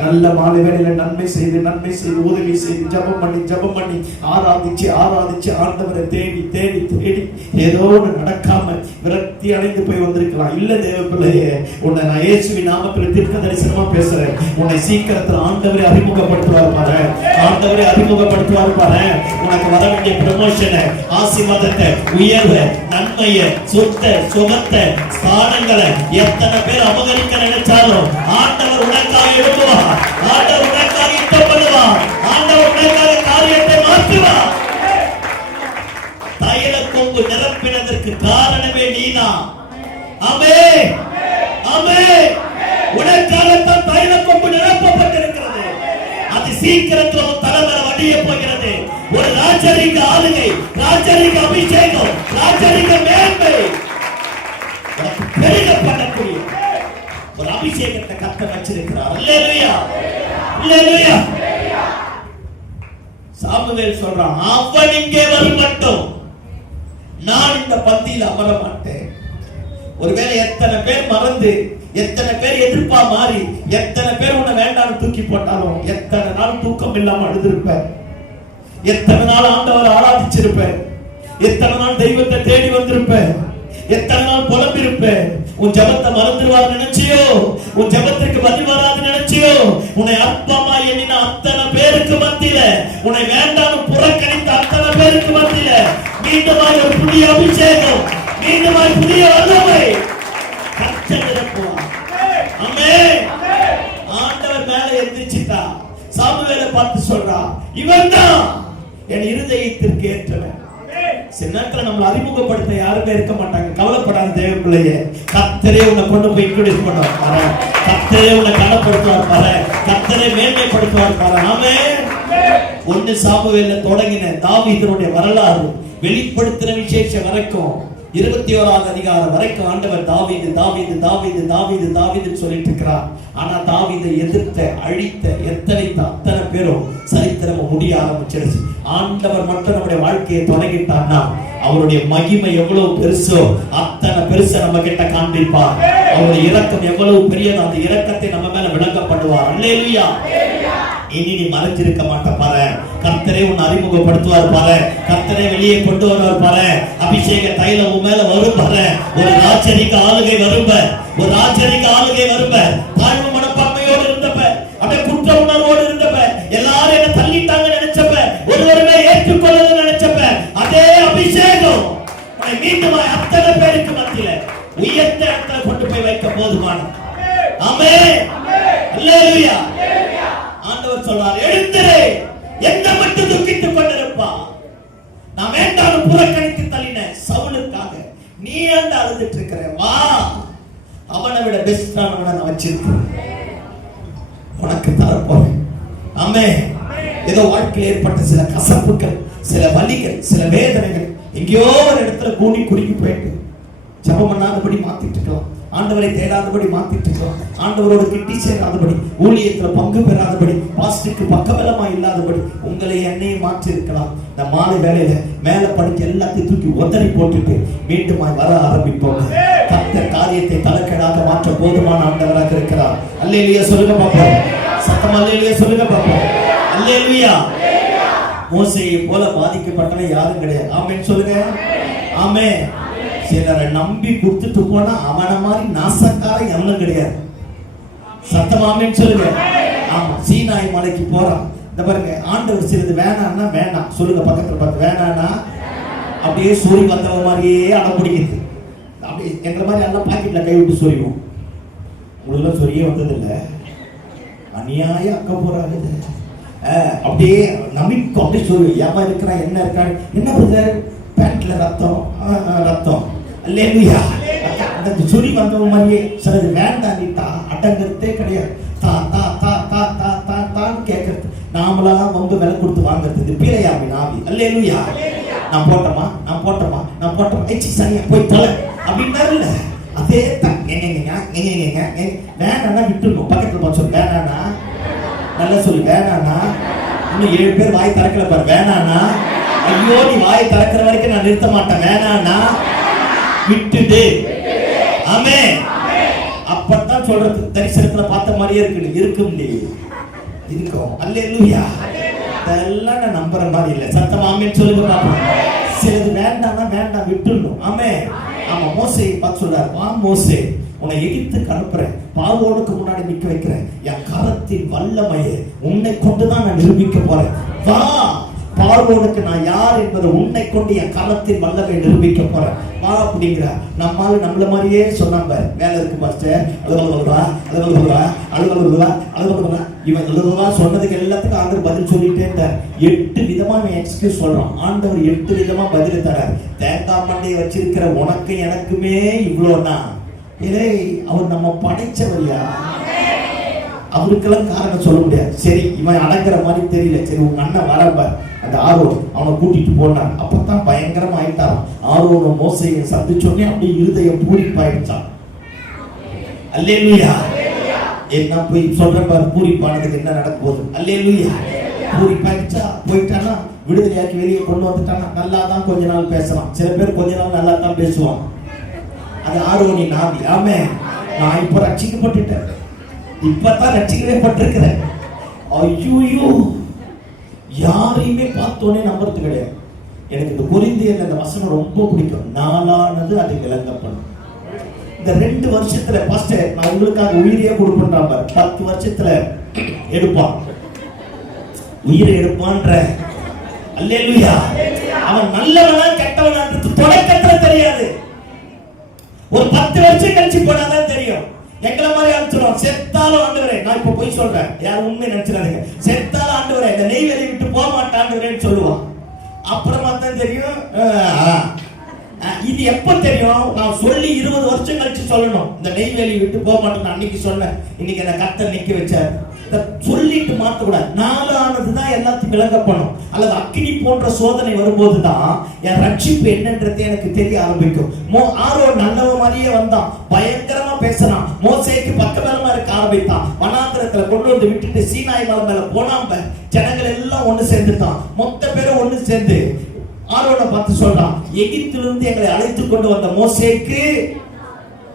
நல்ல மாலை வேளையில நன்மை செய்து உதவி செய்து ஜபம் பண்ணி ஆராதிச்சு ஆண்டவரை தேடி தேடி தேடி ஏதோ ஒன்று நடக்காம விரக்தி அடைந்து போய் வந்திருக்கலாம். இல்ல தேவ பிள்ளையே, உன்னை நான் இயேசுவின் நாமத்தில் தீர்க்க தரிசனமா பேசுறேன். உன்னை சீக்கிரத்தில் ஆண்டவரை அறிமுகப்படுத்துவார் பாரு, ஆண்டவரை அறிமுகப்படுத்துவார் பாரு. உனக்கு வர வேண்டிய ப்ரமோஷனை, ஆசீர்வாதத்தை, உயர்வை, நன்மையை, சொத்தை, சுகத்தை, ஸ்தானங்களை எத்தனை பேர் அபகரிக்க நினைச்சாலும் ஆண்டவர் உனக்காக எழுதுவார். ஆண்டவர் உனக்காக யுத்தம் பண்ணுவார். ஆண்டவர் உனக்காக காரியத்தை மாற்றுவார். தைல கொம்பு நிரப்பினதற்கு காரணமே நீதான். ஆமென் ஆமென். உனக்காகத்தான் தைல கொம்பு நிரப்பப்பட்டிருக்கிறது. அது சீக்கிரத்தில் உன் தலைவரை வடிய போகிறது. ஒரு ராஜரீக ஆளுகை, ராஜரீக அபிஷேகம், ராஜரீக மேன்மை பெருக பண்ணக்கூடிய ஒரு அபிஷேகத்தை கர்த்தர் வச்சிருக்கிறார். அல்லேலூயா அல்லேலூயா. சாமுவேல் சொல்றான், அவன் இங்கே வரும் மட்டும் நான் இந்த பந்தியில் அமர மாட்டேன். ஒருவேளை எத்தனை பேர் மறந்து, எத்தனை பேர் எதிர்ப்பா மாறி, எத்தனை பேர் உன்னை வேண்டாம் தூக்கி போட்டாலும், எத்தனை நாள் தூக்கம் இல்லாம அழுதிருப்பேன், எத்தனை நாள் ஆண்டவரை ஆராதிச்சிருப்பேன், எத்தனை நாள் தெய்வத்தை தேடி வந்திருப்பேன், எத்தனை நாள் புலம்பிருப்பேன். உன் ஜபத்தை மறந்துடுவார் நினைச்சியோ, உன் ஜபத்திற்கு பதில் வராது நினைச்சியோ, உன்னை அற்பமா எண்ணின அத்தனை பேருக்கு மத்தியில, உன்னை வேண்டாம் புறக்கணித்த அத்தனை பேருக்கு மத்தியில மீண்டுமாய் ஒரு புதிய அபிஷேகம், மீண்டுமாய் புதிய வல்லமை கர்த்தர் நிரப்புவார். ஆமென். ஆண்டவர் மேல எந்திரிச்சிட்டா. சாமுவேலை பார்த்து சொல்றா, இவன் தான் என் இருதயத்திற்கு ஏற்றவன். சில நேரத்துல நம்மளை அறிமுகப்படுத்த யாருமே இருக்க மாட்டாங்க. கவலைப்படாத தேவ பிள்ளையே, கர்த்தரே உன்னை கொண்டு போய் இன்ட்ரோடியூஸ் பண்ணுவார் பாரு, கர்த்தரே உன்னை கனப்படுத்துவார் பாரு, கர்த்தரே மேன்மைப்படுத்துவார் பாரு. ஆமென். 1 சாமுவேல்ல தொடங்கின தாவீதுடைய வரலாறு வெளிப்படுத்தின விசேஷம் வரைக்கும் 21வது அதிகாரம் வரைக்கும் ஆண்டவர் தாவீது தாவீது தாவீது தாவீது தாவீது சொல்லிட்டு இருக்கிறார். ஆனா தாவீதை எதிர்த்த, அழித்த, எத்தனைத்த அத்தனை பேரும் சரித்திரம் முடிய ஆரம்பிச்சிருச்சு. ஆண்டவர் மட்டும் நம்முடைய வாழ்க்கையை தொடங்கிட்டான்னா அவருடைய மகிமை எவ்வளவு பெருசோ அத்தனை பெருசை நம்ம கிட்ட காண்பிப்பார். அவருடைய இரக்கம் எவ்வளவு பெரியதோ அந்த இரக்கத்தை நம்ம மேல விளங்கப்படுவார். அல்லேலூயா. இனி நீ மறைஞ்சிருக்க மாட்ட பாரு, கர்த்தரே உன்னை அறிமுகப்படுத்துவார் பாரு, கர்த்தரே வெளியே கொண்டு வருவார் பாரு. அபிஷேக தைலம் உன் மேல வரும் பாரு. ஒரு ராஜரிக ஆளுகை வரும், ஒரு ராஜரிக ஆளுகை வரும். தாழ்வு மனப்பான்மையோடு இருந்தப்ப, அப்படியே குற்ற உணர்வோடு இருந்தப்ப, எல்லாரும் என்ன தள்ளிட்டாங்க நினைச்சப்ப, ஒருவருமே ஏற்றுக்கொள்ளது நினைச்சப்ப, அதே அபிஷேகம் மீண்டும் அத்தனை பேருக்கு மத்தியில உயர்ந்த இடத்துல கொண்டு போய் வைக்க போதுமானது. ஆமென். அல்லேலூயா. ஆண்டவர் சொல்றார், எழுந்திரு, என்ன மட்டும் துக்கித்துக் கொண்டிருப்பா. நான் வேண்டாம் புறக்கணித்து தள்ளின சவுலுக்காக நீ ஏன் அழுதுட்டு இருக்கிற? வா, அவனை விட பெஸ்டானவனை நான் வச்சிருக்கேன், உனக்கு தரப்போறேன். ஆமென். ஏதோ வாழ்க்கையில் ஏற்பட்ட சில கசப்புகள், சில வலிகள், சில வேதனைகள் எங்கேயோ ஒரு இடத்துல கூடி குறுக்கி போயிட்டு ஜெபம் பண்ணாதபடி மாத்திட்டு இருக்கலாம், ஆண்டவரை தேடாதபடி மாத்திட்டு இருக்கலாம், ஆண்டவரோடு கிட்டி சேராதபடி, ஊழியத்துல பங்கு பெறாதபடி, பாஸ்டருக்கு பக்கபலமா இல்லாதபடி உங்களை என்னையை மாற்றி இருக்கலாம். இந்த மாலை வேலையில மேல படிக்க எல்லாத்தையும் தூக்கி உதறி போட்டுட்டு மீண்டும் வர ஆரம்பிப்போம். கர்த்தர் காரியத்தை தலைக்கீழாக மாற்ற போதுமான ஆண்டவராக இருக்கிறார். அல்லேலூயா சொல்லுங்க பாப்போம். சத்தமா அல்லேலூயா சொல்லுங்க பாப்போம். அல்லேலூயா. மோசேயை போல பாதிக்கப்பட்டவன் யாரும் கிடையாது. ஆமென் சொல்லுங்க. ஆமென். சிலரை நம்பி கொடுத்துட்டு போனா அவனை மாதிரி நாசக்காரன் எவனும் கிடையாது. சத்தமா ஆமென் சொல்லுங்க. ஆமா, சீனாய் மலைக்கு போறான். இந்த பாருங்க, ஆண்டவர் சிலது வேணான்னா வேணாம் சொல்லுங்க. பக்கத்துல பார்த்து வேணான்னா அப்படியே சோரி வந்தவ மாதிரியே அடம் பிடிக்குது. அப்படியே எங்களை மாதிரி எல்லாம் பாக்கெட்ல கை விட்டு சொரிவோம். உங்களுக்கு சொரியே வந்தது இல்லை. அநியாய அக்க போறாங்க. அப்படியே நம்பிக்கை அப்படியே சொல்லு, ஏமா இருக்கிறா, என்ன இருக்கா, என்ன பிரதர் பேண்ட்ல ரத்தம் ரத்தம். அல்லேலூயா. அந்த சொறி வந்தவங்க மாதிரியே சிலது வேண்டாண்டிட்டா அடங்கிறதே கிடையாது. தா தா தா தா தா தா தான் கேட்கறது. நாமளா வந்து விலை கொடுத்து வாங்குறது பீரையாமி நாவி. அல்லேலூயா. நான் போட்டோமா, நான் போட்டோமா, நான் போட்டோமா, எச்சி சரியா போய் தொலை அப்படின்னாரு இல்ல. அதே தான் வேணான்னா விட்டுருணும். பக்கத்துல போய் சொல்லு வேணானா, நல்லா சொல்லு வேணானா. இன்னும் 7 பேர் வாய் திறக்கல பாரு. வேணானா, ஐயோ நீ வாய் திறக்கிற வரைக்கும் நான் நிறுத்த மாட்டேன். வேணானா விட்டுடு. ஆமென். அப்பதான் சொல்றது. தரிசனத்துல பார்த்த மாதிரியே இருக்கு, இருக்கும் இருக்கும். அல்லேலூயா. இதெல்லாம் நான் நம்புற மாதிரி இல்லை. சத்தமா ஆமென் சொல்லுங்க பாப்போம். சிலது வேண்டாம்னா வேண்டாம் விட்டுடணும். ஆமென். ஆமா, மோசே பார்த்து சொல்றாரு, வா மோசே, உன்னை எகிப்துக்கு அனுப்புறேன், பார்வோனுக்கு முன்னாடி நிக்க வைக்கிறேன், என் கரத்தின் வல்லமையை உன்னை கொண்டுதான் நான் நிரூபிக்க போறேன். வா, பார்வோனுக்கு நான் யார் என்பதை உன்னை கொண்டு என் கரத்தின் வல்லமை நிரூபிக்க போறேன். வா அப்படிங்கிற. நம்மள மாதிரியே சொன்னாங்க, வேலை இருக்கு பாஸ்டர், அலுவலா அலுவலா அலுவலா அலுவலா. இவன் அலுவலா சொன்னதுக்கு எல்லாத்துக்கும் ஆண்டவர் பதில் சொல்லிட்டே இருந்தார். 8 விதமா அவன் எக்ஸ்கியூஸ் சொல்றான். ஆண்டவர் 8 விதமா பதில் தரார். தேங்காய் மண்டையை வச்சிருக்கிற உனக்கு எனக்குமே இவ்வளோனா, இதே அவர் நம்ம படைச்சவரியா, அவருக்கெல்லாம் காரணம் சொல்ல முடியாது. சரி, இவன் அடங்குற மாதிரி தெரியல. சரி, உங்க அண்ணன் வரப்பார், அந்த ஆரோன் அவனை கூட்டிட்டு போனான். அப்பதான் பயங்கரமா ஆயிட்டான். ஆரோன மோசையை சந்திச்சோடனே அப்படியே இருதயம் பூரிப்பாயிடுச்சான். அல்லேலூயா. என்ன போய் சொல்ற பாரு, பூரிப்பானதுக்கு என்ன நடக்க போகுது. அல்லேலூயா. பூரிப்பாயிடுச்சா, போயிட்டானா, விடுதலையாக்கி வெளியே கொண்டு வந்துட்டானா. நல்லா தான் கொஞ்ச நாள் பேசலாம். சில பேர் கொஞ்ச நாள் நல்லா தான் பேசுவான். அது ஆரோனி நாவி. ஆமென். நான் இப்ப ரட்சிக்கப்பட்டுட்டேன், இப்பதான் ரட்சிக்கவே பட்டிருக்கிறேன். ஐயோ, யாரையுமே பார்த்தோன்னே நம்புறது கிடையாது. எனக்கு இந்த கொரிந்தியர் அந்த வசனம் ரொம்ப பிடிக்கும். நாளானது அதை விளங்கப்படும். இந்த 2 வருஷத்துல பாஸ்டர் நான் உங்களுக்காக உயிரையே கொடுப்பேன்றாங்க. 10 வருஷத்துல எடுப்பான், உயிரை எடுப்பான்ற. அல்லேலூயா. அவன் நல்லவனா கெட்டவனான்றது தொடக்கத்துல தெரியாது. ஒரு 10 வருஷம் கழிச்சு போனாதான் தெரியும். எங்களை மாதிரி அனுப்பிச்சிடுவோம். செத்தாலும் ஆண்டவரே, நான் இப்ப போய் சொல்றேன், யாரும் உண்மை நினைச்சிடாதீங்க. செத்தாலும் ஆண்டவரே, இந்த நெய்வேலி விட்டு போக மாட்டான்னு சொல்லுவான். அப்புறமா தான் தெரியும். இது எப்ப தெரியும்? நான் சொல்லி 20 வருஷம் கழிச்சு சொல்லணும். இந்த நெய்வேலி விட்டு போக மாட்டேன் அன்னைக்கு சொன்னேன். இன்னைக்கு என்ன கர்த்தர் நிக்க வச்சார். சொல்லிட்டு மாத்தக்கூடாது. நாளானதுதான் எல்லாத்தையும் விளங்கப்படும். அல்லது அக்கினி போன்ற சோதனை வரும்போதுதான் என் ரட்சிப்பு என்னன்றது எனக்கு தெரிய ஆரம்பிக்கும். ஆரோன் நல்லவ மாதிரியே வந்தான், பயங்கரமா பேசினான், மோசேக்கு பக்கபலமா இருக்க ஆரம்பித்தான். வனாந்திரத்துல கொண்டு வந்து விட்டுட்டு சீனாய் மலை மேல போனாம்ப ஜனங்கள் எல்லாம் ஒண்ணு சேர்ந்துட்டான். மொத்த பேரும் ஒண்ணு சேர்ந்து ஆரோனை பார்த்து சொல்றான், எகிப்திலிருந்து எங்களை அழைத்து கொண்டு வந்த மோசேக்கு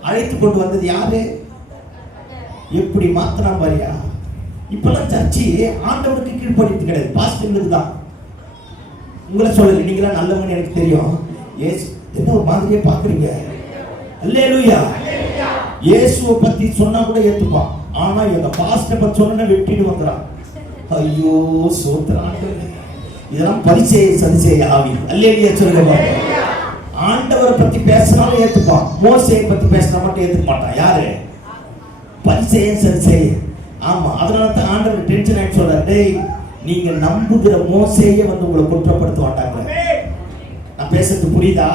அழைத்து கொண்டு வந்தது யாரு? எப்படி மாத்தினா பாரியா. இப்பெல்லாம் சர்ச்சி ஆண்டவருக்கு கீழ்ப்படித்து கிடையாது, பாஸ்டர்களுக்கு தான். உங்களை சொல்லல, நீங்களா நல்லவங்க எனக்கு தெரியும். ஏசு என்ன ஒரு மாதிரியே பாக்குறீங்க. அல்லேலூயா. இயேசுவை பத்தி சொன்னா கூட ஏத்துப்பான். ஆனா எங்க பாஸ்டர் பத்தி சொன்னா வெட்டிட்டு வந்துறான். ஐயோ சோத்திரம். இதெல்லாம் பரிச்சய சதிச்சய ஆவி. அல்லேலூயா சொல்லுங்க. ஆண்டவரை பத்தி பேசினாலும் ஏத்துப்பான், மோசையை பத்தி பேசினா மட்டும் ஏத்துக்க மாட்டான். யாரு? பரிசேயன் சதுசேயன். ஆமா, அதனால தான் ஆண்டவர் டென்ஷன் ஆயிட்டு சொல்றாரு, டேய் நீங்க நம்புகிற மோசேயை வந்து உங்களை குற்றப்படுத்த மாட்டாங்க. நான் பேசுறது புரியுதா?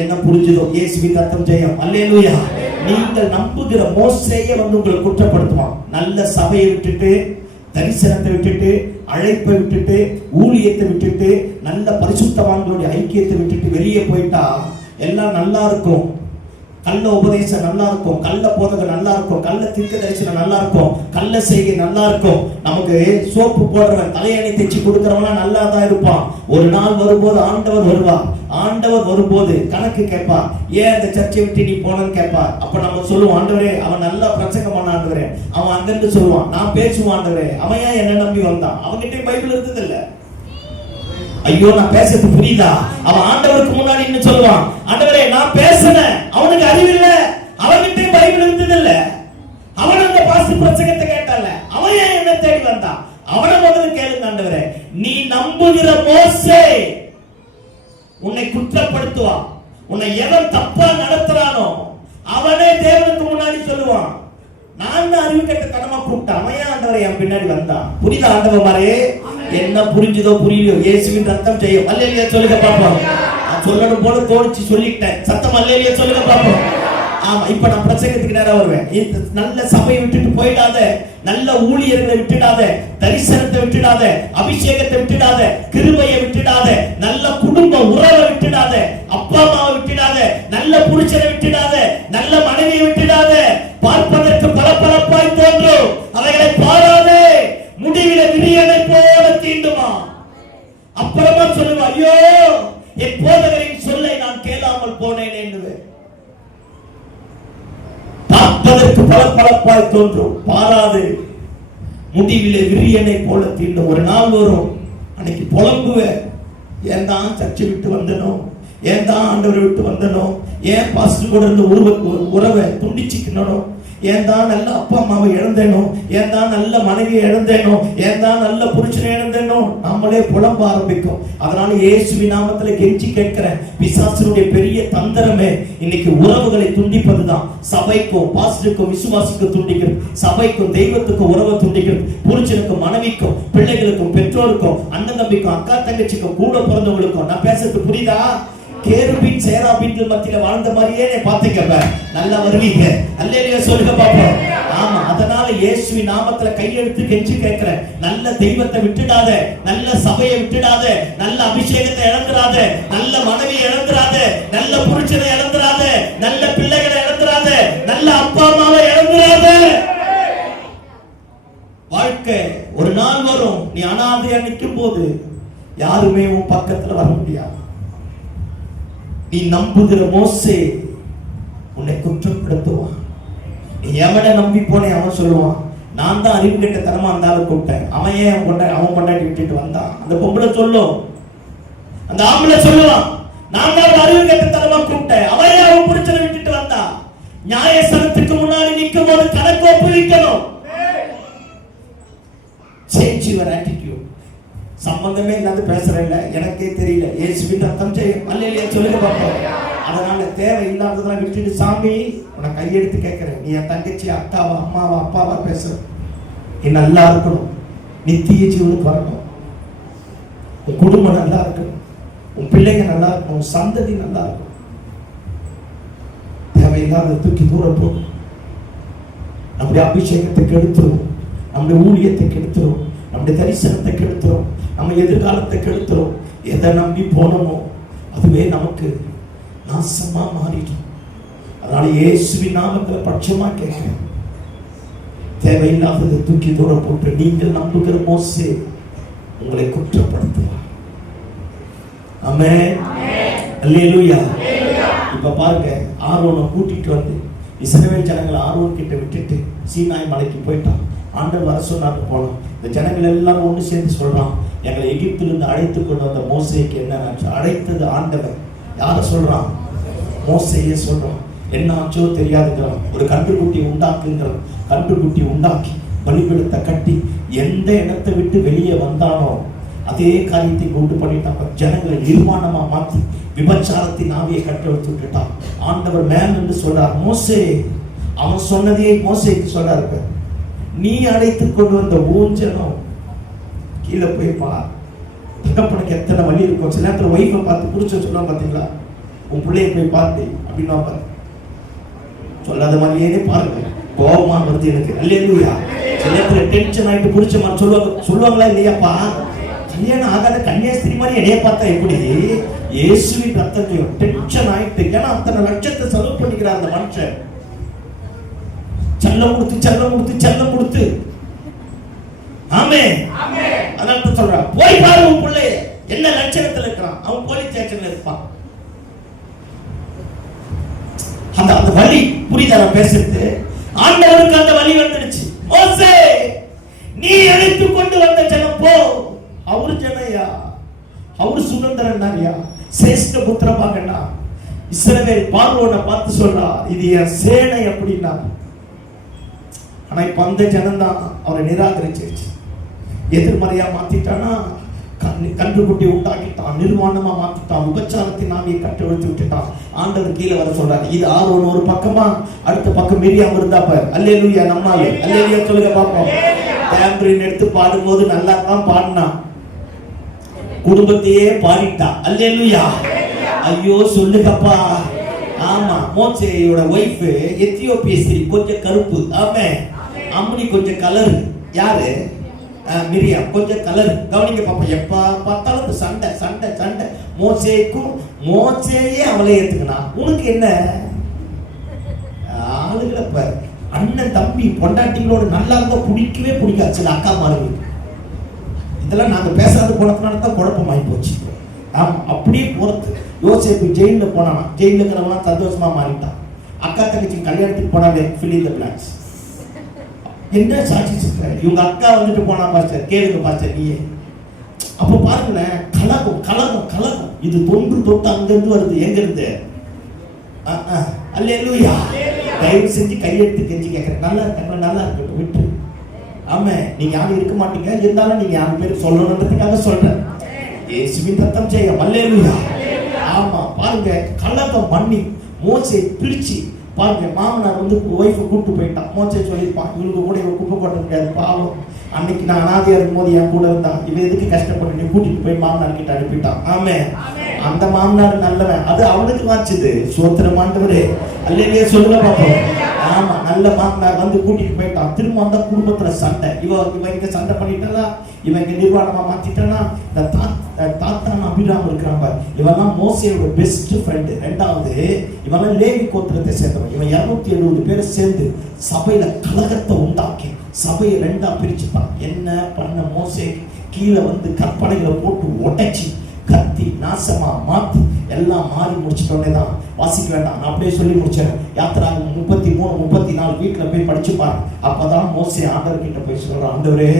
என்ன புரிஞ்சுதோ? இயேசுவின் ரத்தம் ஜெயம். அல்லேலூயா. நீங்கள் நம்புகிற மோசேயை வந்து உங்களை குற்றப்படுத்துவான். நல்ல சபையை விட்டுட்டு, தரிசனத்தை விட்டுட்டு, அழைப்பை விட்டுட்டு, ஊழியத்தை விட்டுட்டு, நல்ல பரிசுத்தவான்களுடைய ஐக்கியத்தை விட்டுட்டு வெளியே போயிட்டா எல்லாம் நல்லா இருக்கும். கள்ள உபதேசம் நல்லா இருக்கும், கள்ள போதகம் நல்லா இருக்கும், கள்ள தீர்க்க தரிசனம் நல்லா இருக்கும், கள்ள செய்கை நல்லா இருக்கும். நமக்கு சோப்பு போடுறவன், தலையணை தைச்சு கொடுக்கிறவன் நல்லா தான் இருப்பான். ஒரு நாள் வரும்போது ஆண்டவர் வருவார். ஆண்டவர் வரும்போது கணக்கு கேட்பா, ஏன் அந்த சர்ச்சை விட்டு நீ போனன்னு கேட்பா. அப்ப நம்ம சொல்லுவோம், ஆண்டவரே அவன் நல்லா பிரசங்கம் பண்ண ஆண்டவரே. அவன் அங்கிருந்து சொல்லுவான், நான் பேசுவான் ஆண்டவரே, அவன் ஏன் என்ன நம்பி வந்தான்? அவன்கிட்ட பைபிள் இருந்தது இல்ல. ஐயோ நான் பேசுறது புரியுதா? அவன் ஆண்டவருக்கு முன்னாடி இன்னும் சொல்லுவான், ஆண்டவரே நான் பேசுனேன், அவனுக்கு அறிவில்ல, அவன்கிட்ட பைபிள் இருந்தது இல்ல. அவன் அந்த பாஸ்டர் பிரசங்கத்தை கேட்டால, அவன் ஏன் என்ன தேடி வந்தான்? அவனை முதல்ல கேளுங்க, ஆண்டவரே நீ நம்புகிற மோசே உன்னை குற்றப்படுத்துவான். உன்னை எவன் தப்பா நடத்துறானோ அவனே தேவனுக்கு முன்னாடி சொல்லுவான், நான் தான் அறிவு கட்ட தனமா கூப்பிட்டேன், அவன் ஏன் ஆண்டவரை என் பின்னாடி வந்தான்? புரியுதா ஆண்டவர் மாரே? என்ன புரிஞ்சுதோ புரியலையோ, இயேசுவின் ரத்தம் ஜெயம். அல்லேலூயா சொல்லுங்க பாப்போம். நான் சொல்லணும் போல தோணிச்சு சொல்லிட்டேன். சத்தம் அல்லேலூயா சொல்லுங்க பாப்போம். ஆமா, இப்ப நான் பிரசங்கத்துக்கு நேரா வருவேன். இந்த நல்ல சபையை விட்டுட்டு போயிடாத, நல்ல ஊழியர்களை விட்டுடாத, தரிசனத்தை விட்டுடாத, அபிஷேகத்தை விட்டுடாத, கிருபையை விட்டுடாத, நல்ல குடும்ப உறவை விட்டுடாத, அப்பா அம்மாவை விட்டுடாத, நல்ல புருஷனை விட்டுடாத, நல்ல மனைவியை விட்டுடாத. பார்ப்பதற்கு பளபளப்பாய் தோன்றும், அவைகளை பாராதே, முடிவில விரியனை போல தீண்டுமா. அப்புறமா சொல்லுவா, ஐயோ என் போதகரின் சொல்லை நான் கேளாமல் போனேன் என்று. பார்ப்பதற்கு பளபளப்பாய் தோன்றும், பாராது, முடிவிலே விரியனை போல தீண்டும். ஒரு நாள் வரும், அன்னைக்கு புலம்புவேன், ஏன் தான் சர்ச்சை விட்டு வந்தனோ, ஏன் தான் ஆண்டவரை விட்டு வந்தனோ, ஏன் பாஸ்டர் கூட இருந்த உறவை துண்டிச்சுக்கணும், ஏன் தான் நல்ல அப்பா அம்மாவை இழந்தேனோ, ஏன் தான் நல்ல மனைவியை இழந்தேனோ, ஏன் தான் நல்ல புருஷனை இழந்தேனோ, நம்மளே புலம்ப ஆரம்பிக்கும். அதனால இயேசுவின் நாமத்துல கெஞ்சி கேட்கிறேன், பிசாசுடைய பெரிய தந்திரமே இன்னைக்கு உறவுகளை துண்டிப்பதுதான். சபைக்கும் பாஸ்டருக்கும் விசுவாசிக்கும் துண்டிக்கிறது, சபைக்கும் தெய்வத்துக்கும் உறவை துண்டிக்கிறது, புருஷனுக்கும் மனைவிக்கும் பிள்ளைகளுக்கும் பெற்றோருக்கும் அண்ணன் தம்பிக்கும் அக்கா தங்கச்சிக்கும் கூட பிறந்தவங்களுக்கும். நான் பேசுறது புரியுதா? கேருபின் சேராபின்கள் மத்தியில வாழ்ந்த மாதிரியே நீ பாத்துக்கப்ப, நல்லா வருவீங்க. அல்லேலூயா சொல்லுங்க பாப்போம். ஆமா, அதனால இயேசுவின் நாமத்துல கையெழுத்து கெஞ்சி கேட்கிறேன், நல்ல தெய்வத்தை விட்டுடாத, நல்ல சபையை விட்டுடாத, நல்ல அபிஷேகத்தை இழந்துடாத, நல்ல மனைவியை இழந்துடாத, நல்ல புருஷனை இழந்துடாத, நல்ல பிள்ளைகளை இழந்துடாத, நல்ல அப்பா அம்மாவை இழந்துடாத. வாழ்க்கை ஒரு நாள் வரும், நீ அனாதையா நிற்கும் போது யாருமே உன் பக்கத்துல வர முடியாது. நீ நம்புகிற மோசே உன்னை குற்றப்படுத்துவான். நீ எவனை நம்பி போனே அவன் சொல்லுவான், நான் தான் அறிவு கெட்ட தனமா இருந்தாலும் கூப்பிட்டேன், அவன் ஏன் அவன் கொண்டாடி விட்டுட்டு வந்தான். அந்த பொம்பளை சொல்லும், அந்த ஆம்பளை சொல்லுவான், நான் தான் அறிவு கெட்ட தனமா கூப்பிட்டேன், அவன் ஏன் அவன் புடிச்சதை விட்டுட்டு வந்தான். நியாயஸ்தலத்துக்கு முன்னாடி நிற்கும் போது கணக்கு ஒப்புவிக்கணும். Change your attitude. சம்பந்தமே இல்லாத பேசுறேன்ல, எனக்கே தெரியல, இயேசுவின் ரத்தம் ஜெயம். அல்லேலூயா சொல்லுங்க பாப்போம். அதனால தேவை இல்லாததெல்லாம் விட்டுட்டு, சாமி உன்னை கையெடுத்து கேட்கிறேன், நீ என் தங்கச்சி அக்காவா அம்மாவா அப்பாவா பேசுற, நீ நல்லா இருக்கணும், நித்திய ஜீவனுக்கு வரணும், உன் குடும்பம் நல்லா இருக்கணும், உன் பிள்ளைங்க நல்லா இருக்கணும், உன் சந்ததி நல்லா இருக்கும். தேவையில்லாத தூக்கி தூரம் போகும். நம்முடைய அபிஷேகத்தை கெடுத்துரும், நம்முடைய ஊழியத்தை கெடுத்துரும், நம்முடைய தரிசனத்தை கெடுத்துரும், நம்ம எதிர்காலத்தை கெடுத்துரும். எதை நம்பி போனோமோ அதுவே நமக்கு நாசமா மாறிடும். அதனால இயேசுவின் நாமத்துல பட்சமா கேட்கிறேன், தேவையில்லாததை தூக்கி தூரம் போட்டு, நீங்கள் நம்புகிற மோசே உங்களை குற்றப்படுத்துவார். ஆமென், அல்லேலூயா. இப்ப பாருங்க, ஆரோனை கூட்டிட்டு வந்து இஸ்ரவேல் ஜனங்களை ஆரோன் கிட்ட விட்டுட்டு சீனாய் மலைக்கு போயிட்டான். ஆண்டவர் வர சொன்னாங்க, போனோம். இந்த ஜனங்கள் எல்லாரும் ஒன்று சேர்ந்து சொல்றான், எங்களை எகிப்திலிருந்து அழைத்து கொண்டு வந்த மோசேக்கு என்ன ஆச்சு? அழைத்தது ஆண்டவர். யார சொல்றான்? மோசேயே சொல்றான். என்ன ஆச்சோ தெரியாதுங்கிறான். ஒரு கன்றுக்குட்டி உண்டாக்குங்கிறான். கன்றுக்குட்டி உண்டாக்கி பலிபீடத்தை கட்டி எந்த இடத்தை விட்டு வெளியே வந்தானோ அதே காரியத்தை கொண்டு பண்ணிட்டாங்க. ஜனங்களை நிர்மாணமா மாற்றி விபச்சாரத்தின் ஆவியை கட்டவிழ்த்து விட்டுட்டான். ஆண்டவர் மேல் என்று சொல்றார், மோசே, அவன் சொன்னதையே மோசேக்கு சொல்றாரு, நீ அழைத்து கொண்டு வந்த ஊஞ்சனம் கீழே போய் பார். தகப்பனுக்கு எத்தனை வழி இருக்கும். சில நேரத்தில் ஒய்ஃபை பார்த்து புரிச்ச சொல்லுவாங்க, பார்த்தீங்களா, உன் பிள்ளைய போய் பார்த்து அப்படின்னா பாரு, சொல்லாத மாதிரியே பாருங்க, கோபமா வருது எனக்கு. அல்லேலூயா. சில நேரத்தில் டென்ஷன் ஆகிட்டு புரிச்ச மாதிரி சொல்லுவாங்களா இல்லையாப்பா? கல்யாணம் ஆகாத கன்னியாஸ்திரி மாதிரி என்னைய பார்த்தா எப்படி? இயேசுவின் ரத்தத்தையும் டென்ஷன் ஆயிட்டு, ஏன்னா அத்தனை லட்சத்தை செலவு பண்ணிக்கிறார் அந்த மனுஷன். செல்லம் கொடுத்து ஆமே. அதனால சொல்றான், போய் பாரு உன் பிள்ளை என்ன லட்சணத்துல இருக்கான். அவன் போலீஸ் ஸ்டேஷன்ல இருப்பான். அந்த வழி புரியுதா நான் பேசுறது? ஆண்டவருக்கு அந்த வழி வந்துடுச்சு. மோசே, நீ அழைத்து கொண்டு வந்த ஜனம் போ. அவரு ஜனையா, அவரு சுதந்திரன்யா, சிரேஷ்ட புத்திரமாகனா. இஸ்ரவேல் பார்வோனை பார்த்து சொல்றா, இது என் சேனை அப்படின்னா. ஆனா இப்ப அந்த ஜனம் தான் அவரை நிராகரிச்சிருச்சு. எதிர்மறையா மாத்திட்டானா, கன்றுக்குட்டி உண்டாக்கிட்டான், நிர்வாணமா மாத்திட்டான், விபச்சாரத்தின் ஆவியை கட்டவிழ்த்து விட்டுட்டான். ஆண்டவர் கீழே வர சொல்றாரு. இது ஆரோன் ஒரு பக்கமா, அடுத்த பக்கம் மிரியாம் இருந்தாப்ப. அல்லேலூயா. நம்மாலே அல்லேலூயா சொல்லுங்க பாப்போம். டேம்பரின் எடுத்து பாடும்போது நல்லா தான் பாடினா, குடும்பத்தையே பாடிட்டா. அல்லேலூயா. ஐயோ சொல்லுங்கப்பா. ஆமா, மோசேயோட வைஃப் எத்தியோப்பிய ஸ்திரீ, கொஞ்சம் கருப்பு. ஆமே. அம்மனி கொஞ்சம் கலர். யாரு? மிரியாம் கொஞ்சம் கலர். கவனிங்க பாப்பா. எப்ப பார்த்தாலும் சண்டை சண்டை சண்டை. மோசேயே அவளை ஏத்துக்கனா. உனக்கு என்ன ஆளுகளை அண்ணன் தம்பி பொண்டாட்டிகளோட நல்லா இருந்தா பிடிக்கவே பிடிக்காது. சில அக்கா மாறுங்க. இதெல்லாம் நாங்க பேசாத போனதுனால தான் குழப்பமாயி போச்சு. ஆமா, அப்படியே போறது. யோசேப்பு ஜெயில போனானா, ஜெயில இருக்கிறவனா சந்தோஷமா மாறிட்டான். அக்கா தங்கச்சி கல்யாணத்துக்கு போனாலே fill in the blanks. என்ன சாட்சி சொல்றாரு? இவங்க அக்கா வந்துட்டு போனா பாஸ்டர், கேளுங்க பாஸ்டர் நீயே. அப்ப பாருங்களேன், கலகம் கலகம் கலகம். இது தொட்டு அங்கிருந்து வருது. எங்க இருந்து? அல்லேலூயா. தயவு செஞ்சு கையெடுத்து கெஞ்சி கேட்கிறேன், நல்லா இருக்காங்க, நல்லா இருக்கட்டும், விட்டு. ஆமா, நீங்க யாரும் இருக்க மாட்டீங்க, இருந்தாலும் நீங்க யாரும் பேர் சொல்லணுன்றதுக்காக சொல்றேன். இயேசுவின் ரத்தம் செய்ய. அல்லேலூயா. ஆமா, பாருங்க, கலகம் பண்ணி மோசே பிரிச்சு பாருங்க. மாமனார் வந்து ஒய்ஃபை கூப்பிட்டு போயிட்டான். மோசே சொல்லியிருப்பான், இவங்களுக்கு கூட இவங்க குப்பை கொட்ட முடியாது, பாவம். அன்னைக்கு நான் அனாதையா இருக்கும்போது என் கூட இருந்தான், இவன் எதுக்கு கஷ்டப்பட்டு நீ கூட்டிட்டு போய் மாமனார் கிட்ட அனுப்பிட்டான். ஆமே. அந்த மாமனார் நல்லவன், அது அவனுக்கு வாச்சுது. சோத்திரம் ஆண்டவரே. அல்லேலூயா சொல்லுங்க பாப்போம். ஆமா, நல்ல மாமனார் வந்து கூட்டிட்டு போயிட்டான். திரும்ப அந்த குடும்பத்துல சண்டை. இவன் இங்க சண்டை பண்ணிட்டானா, இவன் இங்க நிர்வாணமா மாத்திட்டானா. இந்த தாத்தான் அபிராம் இருக்கிறாங்க. இவெல்லாம் மோசேயோட பெஸ்ட் ஃப்ரெண்டு. ரெண்டாவது, இவெல்லாம் லேவி கோத்திரத்தை சேர்ந்தவன். இவன் 270 பேரை சேர்ந்து சபையில கலகத்தை உண்டாக்கி சபையை ரெண்டா பிரிச்சுப்பான். என்ன பண்ண மோசே? கீழே வந்து கற்பனைகளை போட்டு உடைச்சி கத்தி நாசமா மாத்தி எல்லாம் மாறி முடிச்சிட்டோன்னே தான் வாசிக்க வேண்டாம், நான் அப்படியே சொல்லி முடிச்சேன். யாத்திராகமம் 33, 34 வீட்டுல போய் படிச்சுப்பாரு. அப்பதான் மோசே ஆண்டவர் கிட்ட போய் சொல்றான், ஆண்டவரே,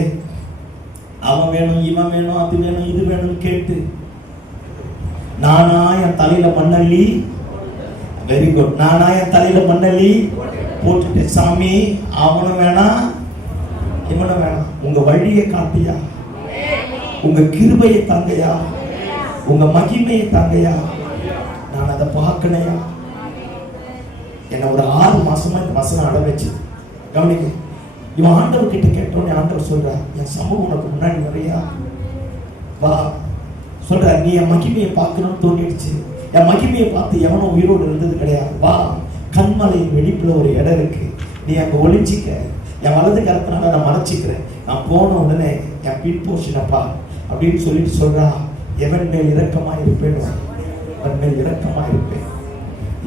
அவன் வேணும், இவன் வேணும், அது வேணும், இது வேணும் கேட்டு நானா என் தலையில மண்ணள்ளி, வெரி குட், நானா என் தலையில மண்ணள்ளி போட்டுட்டேன். சாமி, அவனும் வேணாம், இவனும் வேணாம், உங்க வழியை காட்டியா, உங்க கிருபையை தாங்கையா, உங்க மகிமையை தாங்கையா, நான் அதை பார்க்கணையா. என்ன ஒரு 6 மாசமா இந்த வசனம் அட வச்சு கவனிக்க. இவன் ஆண்டவர் கிட்ட கேட்டோன்னே ஆண்டவர் சொல்றார், என் சமூகம் உனக்கு முன்னாடி வரையா, வா. சொல்ற, நீ என் மகிமையை பார்க்கணும்னு தோணிடுச்சு. என் மகிமையை பார்த்து எவனும் உயிரோடு இருந்தது கிடையாது. வா, கண்மலையின் வெடிப்புல ஒரு இடம் இருக்கு, நீ அங்க ஒளிஞ்சிக்க. என் வலது கருத்தினால நான் மறைச்சிக்கிறேன். நான் போன உடனே என் பின் போஷனப்பா அப்படின்னு சொல்லிட்டு சொல்றா, எவன் மேல் இரக்கமா இருப்பேனோ அவன் மேல் இரக்கமா இருப்பேன்,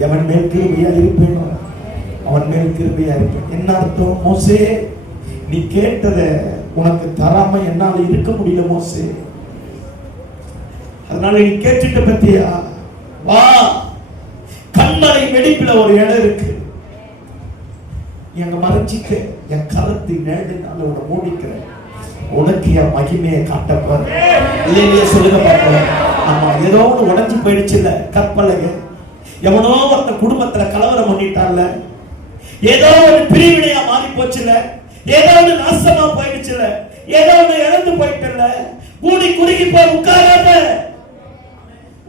எவன் மேல் கிருபையா இருப்பேனோ அவன் மேல் கிருபையா இருப்பேன். என்ன அர்த்தம்? மோசே, நீ கேட்டத உனக்கு தராம என்னால இருக்க முடியல மோசே, அதனால நீ கேட்டுட்ட பத்தியா, வா, கண்மலை வெடிப்புல ஒரு இடம் இருக்கு, எங்க மறைச்சிக்க, என் கரத்தின் நேரத்தினால உன்னை மூடிக்கிறேன், உனக்கு என் மகிமையை காட்டப்போற. இல்லையே சொல்லுங்க பார்ப்போம். ஆமா, ஏதோ ஒன்று உடஞ்சி போயிடுச்சுல்ல கற்பலைங்க, எவனோ ஒருத்த குடும்பத்துல கலவரம் பண்ணிட்டான்ல, ஏதோ ஒரு பிரிவினையா மாறி போச்சுல, ஏதோ ஒன்று நாசமா போயிடுச்சுல, ஏதோ ஒன்று இழந்து போயிட்டல, கூடி குறுகி போய் உட்காராத.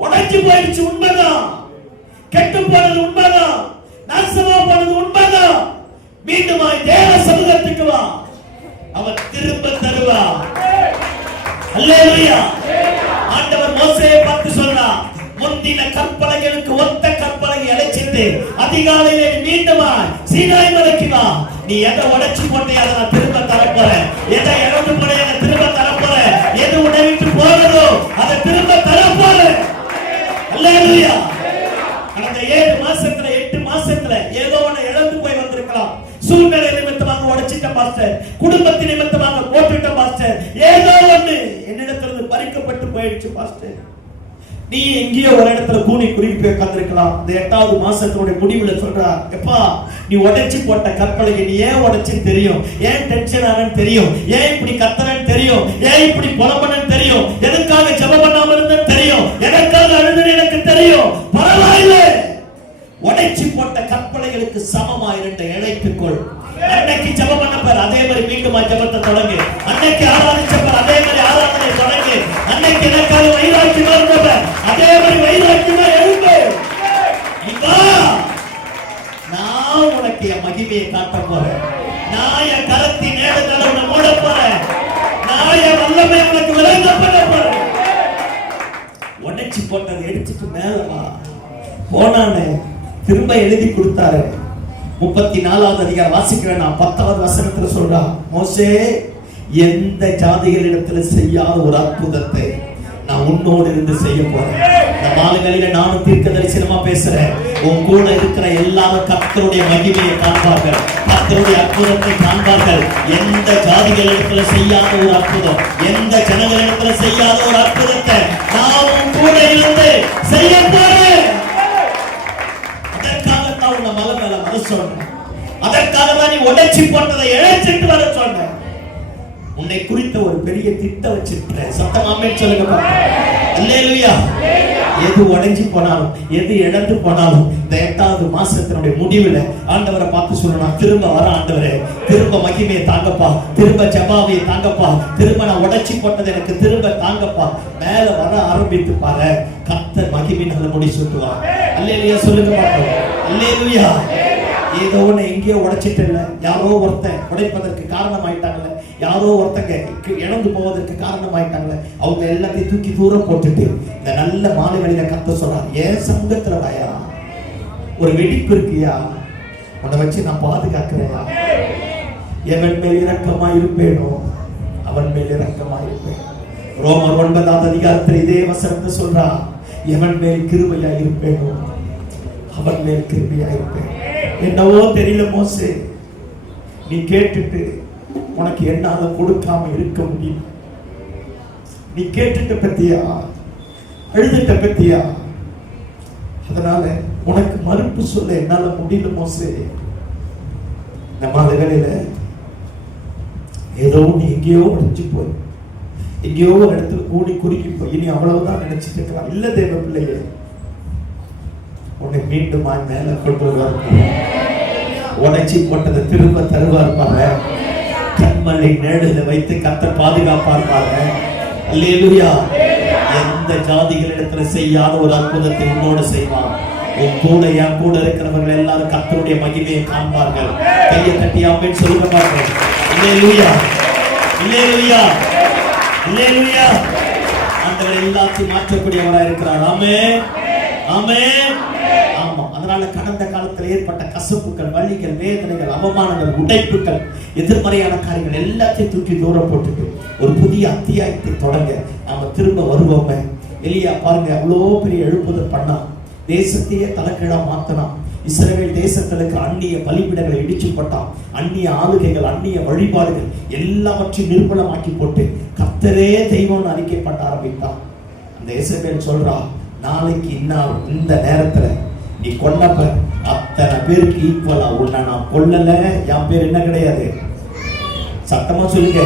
உடைஞ்சு போயிடுச்சு, உண்மைதான். கெட்டு போனது உண்மைதான். நாசமா போனது உண்மைதான். மீண்டும் தேவ சமூகத்துக்கு வா, அவர் திரும்ப தருவா. அல்லேலூயா. ஆண்டவர் மோசேயை பார்த்து சொல்றார், முந்தின கற்பலகைகளுக்கு ஒத்த கற்பலகை அழைச்சிட்டு அதிகாலையிலே மீண்டுமா சீனாய் மலைக்கு வா. நீ எதை உடைச்சு போட்டே அதை நான் திரும்ப தரப்போறேன். எதை இழந்து போனே அதை திரும்ப தரப்போறேன். எது உன்னை விட்டு போறதோ அதை திரும்ப தரப்போறேன். அல்லேலூயா. கடந்த 7 மாசத்துல 8 மாசத்துல ஏதோ ஒண்ணு இழந்து போய் வந்திருக்கலாம். சூழ்நிலை நிமித்தமாக உடைச்சிட்ட பாஸ்டர், குடும்பத்தின் நிமித்தமாக போட்டுட்ட பாஸ்டர், ஏதோ ஒண்ணு என்னிடத்திலிருந்து பறிக்கப்பட்டு போயிடுச்சு பாஸ்டர். நீ எங்கேயோ ஒரு இடத்துல கூனி குறுகி போய் உட்கார்ந்திருக்கலாம். அந்த 8வது மாசத்தினுடைய முடிவுல சொல்றா, எப்பா நீ உடைச்சு போட்ட கற்பலகை நீ ஏன் உடைச்சுன்னு தெரியும், ஏன் டென்ஷன் ஆனன்னு தெரியும், ஏன் இப்படி கத்தனன்னு தெரியும், ஏன் இப்படி புலம்பனன்னு தெரியும், எதுக்காக ஜெபம் பண்ணாம இருந்தன்னு தெரியும், எதற்காக அழுதுன்னு எனக்கு தெரியும். பரவாயில்லை, உடைச்சு போட்ட கற்பனைகளுக்கு சமமா இரண்டை இணைத்துக்கொள். அன்னைக்கு ஜெபம் பண்ண பாரு, அதே மாதிரி மீண்டும் ஜெபத்தை தொடங்கு. அன்னைக்கு ஆராதிச்ச பாரு, அதே மாதிரி ஆராதனை தொடங்கு. அன்னைக்கு எனக்காக வைராக்கியமா இருந்தவ, அதே மாதிரி வைராக்கியமா எழுந்து. நான் உனக்கு என் மகிமையை காட்ட போறேன். நான் என் கரத்தின் நேரத்தில் உன்னை மூட போறேன். நான் என் வல்லமை உனக்கு விளங்க பண்ண போறேன். உடைச்சு போட்டதை எடுத்துட்டு மேல வா. போனானே திரும்ப எழுதி கொடுத்தாரு. 34வது அதிகாரம் வாசிக்கிறேன். நான் 10வது வசனத்துல சொல்றான், மோசே எந்த ஜாதிகளிடத்துல செய்யாத ஒரு அற்புதத்தை நான் உன்னோடு இருந்து செய்ய போறேன். இந்த மாலைகளில நானும் தீர்க்க தரிசனமா பேசுறேன். உன் கூட இருக்கிற எல்லாரும் கர்த்தருடைய மகிமையை காண்பார்கள், கர்த்தருடைய அற்புதத்தை காண்பார்கள். எந்த ஜாதிகளிடத்துல செய்யாத ஒரு அற்புதம், எந்த ஜனங்களிடத்துல செய்யாத ஒரு அற்புதத்தை நான் உன் கூட இருந்து செய்ய போறேன். மலை மேல வர சொன்ன, அதற்காக தான் நீ உடைச்சி போட்டதை இழைச்சிட்டு வர சொன்ன. உன்னை குறித்த ஒரு பெரிய திட்டம் வச்சிருக்கிறேன். சத்தமாமே சொல்லுங்க. அல்லேலூயா. எது உடைஞ்சு போனாலும், எது இழந்து போனாலும், இந்த 8வது மாசத்தினுடைய முடிவுல ஆண்டவரை பார்த்து சொல்லணும், திரும்ப வர ஆண்டவரே, திரும்ப மகிமையை தாங்கப்பா, திரும்ப ஜெபாவையை தாங்கப்பா, திரும்ப நான் உடைச்சி போட்டது எனக்கு திரும்ப தாங்கப்பா. மேல வர ஆரம்பித்து பாரு, கர்த்தர் மகிமையினால முடி சுட்டுவார். அல்லேலூயா சொல்லுங்க பாப்போம். அல்லேலூயா. ஏதோ ஒண்ணு எங்கேயோ உடைச்சிட்டு இல்ல, யாரோ ஒருத்தன் உடைப்பதற்கு காரணமாயிட்டாங்கல்ல, யாரோ ஒருத்தங்க இழந்து போவதற்கு காரணமாயிட்டாங்கல்ல, அவங்க எல்லாத்தையும் தூக்கி தூரம் போட்டுட்டு இந்த நல்ல மாலைகளில கத்த சொல்றாங்க, ஏன் சமூகத்துல வாயா, ஒரு வெடிப்பு இருக்கியா, உன்னை வச்சு நான் பாதுகாக்கிறேன். எவன் மேல் இரக்கமா இருப்பேனோ அவன் மேல் இரக்கமா இருப்பேன். ரோமர் 9வது அதிகாரத்தில் இதே வசனத்தை சொல்றா, எவன் மேல் கிருபையா இருப்பேனோ அவன் மேல் கிருபையா இருப்பேன். என்னவோ தெரியல மோசே, நீ கேட்டுட்டு உனக்கு என்னால கொடுக்காம இருக்க முடியும். நீ கேட்டுட்ட பத்தியா, அழுதுட்ட பத்தியா, அதனால உனக்கு மறுப்பு சொல்ல என்னால முடியல மோசே. நம்ம அதுகளில ஏதோ நீ எங்கேயோ அடிச்சு போய், எங்கேயோ ஒரு இடத்துல கூடி குறுக்கி போய் இனி அவ்வளவுதான் நினைச்சிட்டு இருக்கலாம். இல்ல தேவ பிள்ளையே, உன்னை மீண்டும் மேல கொண்டு வருவார். உடைச்சி போட்டதை திரும்ப தருவார். கண்மலை நேடுல வைத்து கர்த்தர் பாதுகாப்பார். அல்லேலூயா. எந்த ஜாதிகளிடத்துல செய்யாத ஒரு அற்புதத்தை உன்னோடு செய்வான். உன் கூட என் கூட இருக்கிறவர்கள் எல்லாரும் கர்த்தருடைய மகிமையை காண்பார்கள். கையை தட்டி ஆமென் சொல்லுங்க பாருங்கள். அல்லேலூயா, அல்லேலூயா, அல்லேலூயா. ஆண்டவர் எல்லாத்தையும் மாற்றக்கூடியவராக இருக்கிறார். ஆமென், ஆமென். ஆமா, அதனால கடந்த காலத்தில் ஏற்பட்ட கசப்புகள், வலிகள், வேதனைகள், அவமானங்கள், உடைப்புகள், எதிர்மறையான காரியங்கள் எல்லாத்தையும் தூக்கி தூரம் போட்டுட்டு ஒரு புதிய அத்தியாயத்தை தொடங்க நாம திரும்ப வருவோம். எலியா பாருங்க, அவ்வளோ பெரிய எழுப்புதல் பண்ணா, தேசத்தையே தலைக்கீழா மாத்தனான். இஸ்ரவேல் தேசத்துல இருக்கிற அந்நிய பலிபீடங்களை இடிச்சு போட்டான். அந்நிய ஆளுகைகள், அந்நிய வழிபாடுகள் எல்லாவற்றையும் நிர்மூலமாக்கி போட்டு கர்த்தரே தெய்வம்னு அறிக்கை பண்ண ஆரம்பித்தான். அந்த இஸ்ரவேல் சொல்றா, நாளைக்கு இந்த நேரத்துல நீ கொல்லப்ப அத்தனை பேருக்கு ஈக்குவலா உன்னை நான் கொல்லல, என் பேர் என்ன கிடையாது, சத்தமா சொல்லுங்க,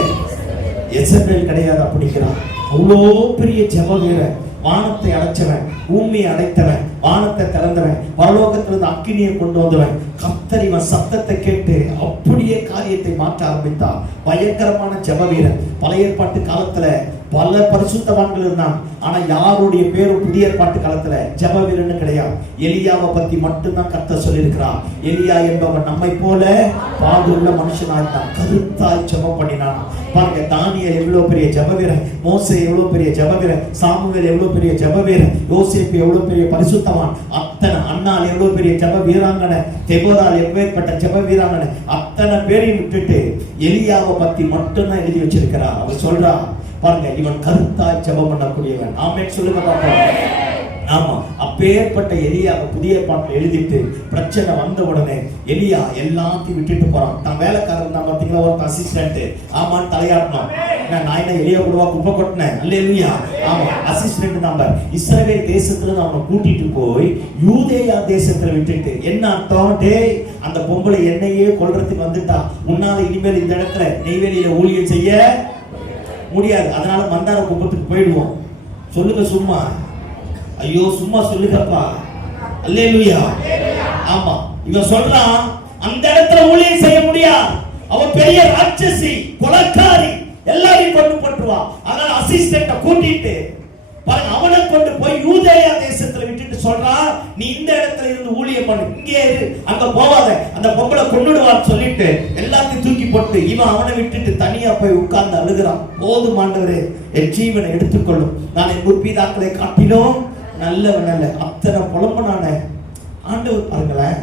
எசபேல் கிடையாது அப்படிங்கிறான். அவ்வளோ பெரிய ஜெப வீரன், வானத்தை அடைச்சவன், பூமியை அடைத்தவன், வானத்தை திறந்தவன், பரலோகத்திலிருந்து அக்கினியை கொண்டு வந்தவன். கர்த்தர் இவன் சத்தத்தை கேட்டு அப்படியே காரியத்தை காரியத்தை மாற்ற ஆரம்பித்தார். பயங்கரமான ஜெப வீரன். பழைய ஏற்பாட்டு காலத்துல பல பரிசுத்தவான்கள் இருந்தாங்க. ஆனா யாருடைய பேரும் புதிய ஏற்பாட்டு காலத்துல ஜெப வீரன் கிடையாது. எலியாவை பத்தி மட்டும்தான் கர்த்தர் சொல்லியிருக்கிறார். எலியா என்பவன் நம்மை போல பாடுள்ள மனுஷனாயிருந்தான், கருத்தாய் ஜெபம் பண்ணினான். பாருங்க, தானியேல் எவ்வளவு பெரிய ஜெப வீரன், மோசே எவ்வளவு பெரிய ஜெப வீரன், சாமுவேல் எவ்வளவு பெரிய ஜெப வீரன், யோசேப்பு எவ்வளவு பெரிய பரிசுத்தவான், அத்தனை அன்னாள் எவ்வளவு பெரிய ஜெப வீராங்கனை, தெபோராள் எப்பேற்பட்ட ஜெப வீராங்கனை, அத்தனை பேரையும் விட்டுட்டு எலியாவை பத்தி மட்டும்தான் எழுதி வச்சிருக்கிறார். அவர் சொல்றா, பாருங்க, இவன் கருத்தாய் ஜெபம் பண்ணக்கூடியவன். ஆமென் சொல்லுங்க பாப்போம். ஆமா, அப்பேற்பட்ட எலியாவை புதிய பாட்டில் எழுதிட்டு பிரச்சனை வந்த உடனே எலியா எல்லாத்தையும் விட்டுட்டு போறான். நான் வேலைக்காரன் தான் பாத்தீங்களா, ஒரு அசிஸ்டன்ட். ஆமான்னு தலையாட்டணும். நான் என்ன எலியா கூடவா குப்பை கொட்டினேன்? அல்லேலூயா. ஆமா, அசிஸ்டன்ட் நம்பர். இஸ்ரவேல் தேசத்துல அவனை கூட்டிட்டு போய் யூதேயா தேசத்துல விட்டுட்டு, என்ன அர்த்தம்? டேய், அந்த பொம்பளை என்னையே கொல்றதுக்கு வந்துட்டா, உன்னால இனிமேல் இந்த இடத்துல நெய்வேலியில ஊழியம் செய்ய முடியாது. அதனால மந்தார குப்பத்துக்கு போயிடுவோம். சொல்லுங்க சும்மா. ஐயோ சும்மா சொல்லுங்கப்பா. அல்லேலூயா. ஆமா, இவன் சொல்றான் அந்த இடத்துல ஊழியம் செய்ய முடியாது. அவன் பெரிய ராட்சசி, கொலைக்காரி, எல்லாரையும் கொண்டு போட்டுவா. அதனால அசிஸ்டன்ட்ட கூட்டிட்டு பாருங்க, அவனை கொண்டு போய் யூதேயா தேசத்துல விட்டுட்டு சொல்றான், நீ இந்த இடத்துல இருந்து ஊழியம் பண்ணு, இங்கே இரு, அங்க போவாத, அந்த பொம்பளை கொன்னுடுவான்னு சொல்லிட்டு எல்லாத்தையும் தூக்கி போட்டு இவன் அவனை விட்டுட்டு தனியா போய் உட்கார்ந்து அழுகிறான். போதும் ஆண்டவரே, என் ஜீவனை எடுத்துக்கொள்ளும், நான் என் முற்பிதாக்களை காட்டினோம் நல்லவன் அல்ல. அத்தனை புலம்பனான ஆண்டவர் பாருங்களேன்,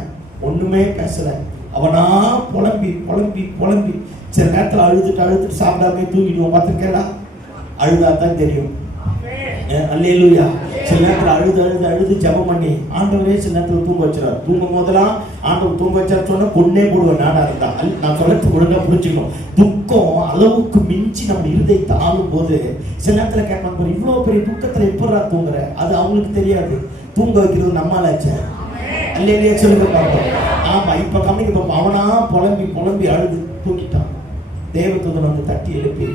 ஒண்ணுமே பேசல. அவனா புலம்பி புலம்பி புலம்பி சில நேரத்தில் அழுதுட்டு சாப்பிடாம தூங்கிடுவோம். பார்த்துருக்கேடா, அழுதாதான் தெரியும். அல்லேலூயா. சில நேரத்தில் அழுது ஜெபம் பண்ணி ஆண்டவரே சில நேரத்தில் தூங்க வச்சிடார். தூங்கும் போதெல்லாம் ஆண்டவர் தூங்க வச்சார் சொன்னா கொன்னே போடுவேன். நானா இருந்தா நான் சொல்றது ஒழுங்கா புரிஞ்சுக்கணும். துக்கம் அளவுக்கு மிஞ்சி நம்ம இருதயத்தை ஆளும் போது சில நேரத்தில் கேட்பாங்க, இவ்வளவு பெரிய துக்கத்துல எப்படா தூங்குற? அது அவங்களுக்கு தெரியாது. தூங்க வைக்கிறது நம்மளாச்சே. அல்லேலூயா சொல்லுங்க பார்ப்போம். ஆமா, இப்ப கம்மிக்கு பார்ப்போம். அவனா புலம்பி புலம்பி அழுது தூக்கிட்டான். தேவதூதன் வந்து தட்டி எழுப்பி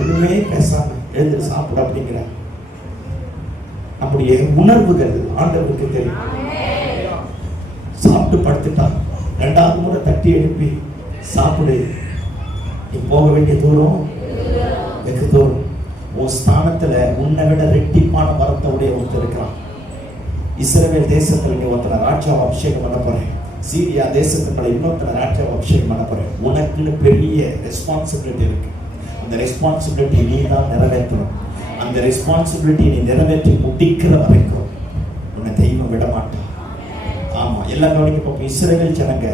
ஒண்ணுமே பேசாம எழுந்து சாப்பிட அப்படிங்கிற நம்முடைய உணர்வுகள் ஆண்டவருக்கு தெரியும். சாப்பிட்டு படுத்துட்டான். ரெண்டாவது முறை தட்டி எழுப்பி சாப்பிடு, நீ போக வேண்டிய தூரம் வெகு தூரம். உன் ஸ்தானத்துல உன்னை விட ரெட்டிப்பான வரத்தை உடைய ஒருத்தர் இருக்கிறான். இஸ்ரவேல் தேசத்துல நீ ஒருத்தனை ராஜாவை அபிஷேகம் பண்ண போறேன். சீரியா தேசத்துக்குள்ள இன்னொருத்தனை ராஜாவை அபிஷேகம் பண்ண போறேன். உனக்குன்னு பெரிய ரெஸ்பான்சிபிலிட்டி இருக்கு. அந்த ரெஸ்பான்சிபிலிட்டி நீ தான் நிறைவேற்றணும். அந்த ரெஸ்பான்சிபிலிட்டி நீ நிறைவேற்றி முடிக்கிற வரைக்கும் உன்னை தெய்வம் விட மாட்டான். ஆமா, எல்லாம் கவனிக்க பார்ப்போம். இஸ்ரவேல் ஜனங்க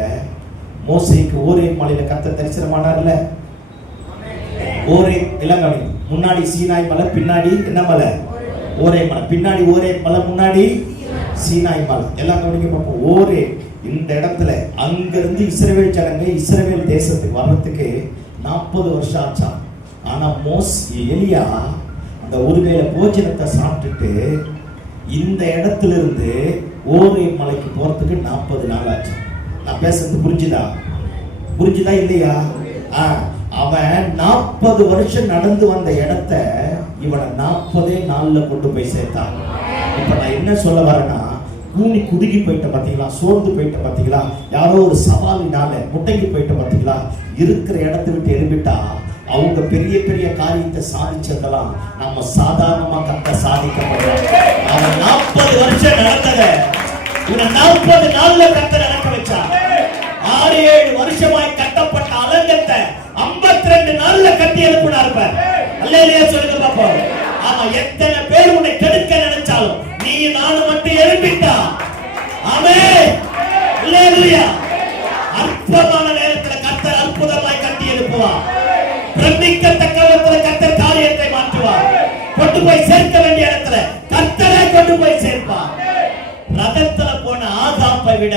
மோசேக்கு ஓரே மலையில கர்த்தர் தரிசனமானார்ல. ஓரே எல்லாம் கவனிக்க. முன்னாடி சீனாய் மலை, பின்னாடி என்ன மலை? ஓரே மலை. பின்னாடி ஓரே மலை, முன்னாடி சீனாய் மலை. எல்லாம் கவனிக்க பார்ப்போம். ஓரே இந்த இடத்துல அங்கிருந்து இஸ்ரவேல் ஜனங்க இஸ்ரவேல் தேசத்துக்கு வர்றதுக்கு 40 வருஷம் ஆச்சா. ஆனா எலியா அந்த ஒருவேளை போஜனத்தை சாப்பிட்டுட்டு இந்த இடத்துல இருந்து ஓரே மலைக்கு போறதுக்கு 40 நாள் ஆச்சு. நான் பேசுறது புரிஞ்சுதா இல்லையா? அவன் 40 வருஷம் நடந்து வந்த இடத்த இவனை 40 நாள்ல கொண்டு போய் சேர்த்தான். இப்ப நான் என்ன சொல்ல வரேன்னா, கூனி குடுக்கி போயிட்ட பாத்தீங்களா, சோர்ந்து போயிட்ட பாத்தீங்களா, யாரோ ஒரு சவாலினால முட்டைக்கு போயிட்ட பாத்தீங்களா, இருக்கிற இடத்தை விட்டு எழுப்பிட்டா அவங்க பெரிய பெரிய காரியத்தை சாதிச்சதெல்லாம் நம்ம சாதாரணமா கட்ட சாதிக்க முடியாது. அவன் 40 வருஷம் நடந்தத இவனை 40 நாள்ல கட்ட நடக்க வச்சா. 6-7 வருஷமாய் கட்டப்பட்ட அலங்கத்தை 52 நாள்ல கட்டி எழுப்பினார். அல்லேலூயா சொல்லுங்க பாப்போம். ஆமா, எத்தனை பேர் உன்னை கெடுக்க நினைச்சாலும் நீ நானும் மட்டும் எழுப்பிட்டா. ஆமென். அல்லேலூயா. அற்புதமான நேரத்துல கர்த்தர் அற்புதமாய் கட்டி எழுப்புவார். பிரமிக்கத்தக்க விதத்துல கர்த்தர் காரியத்தை மாற்றுவார். கொண்டு போய் சேர்க்க வேண்டிய இடத்துல கர்த்தரை கொண்டு போய் சேர்ப்பார். ரதத்துல போன ஆகாப்பை விட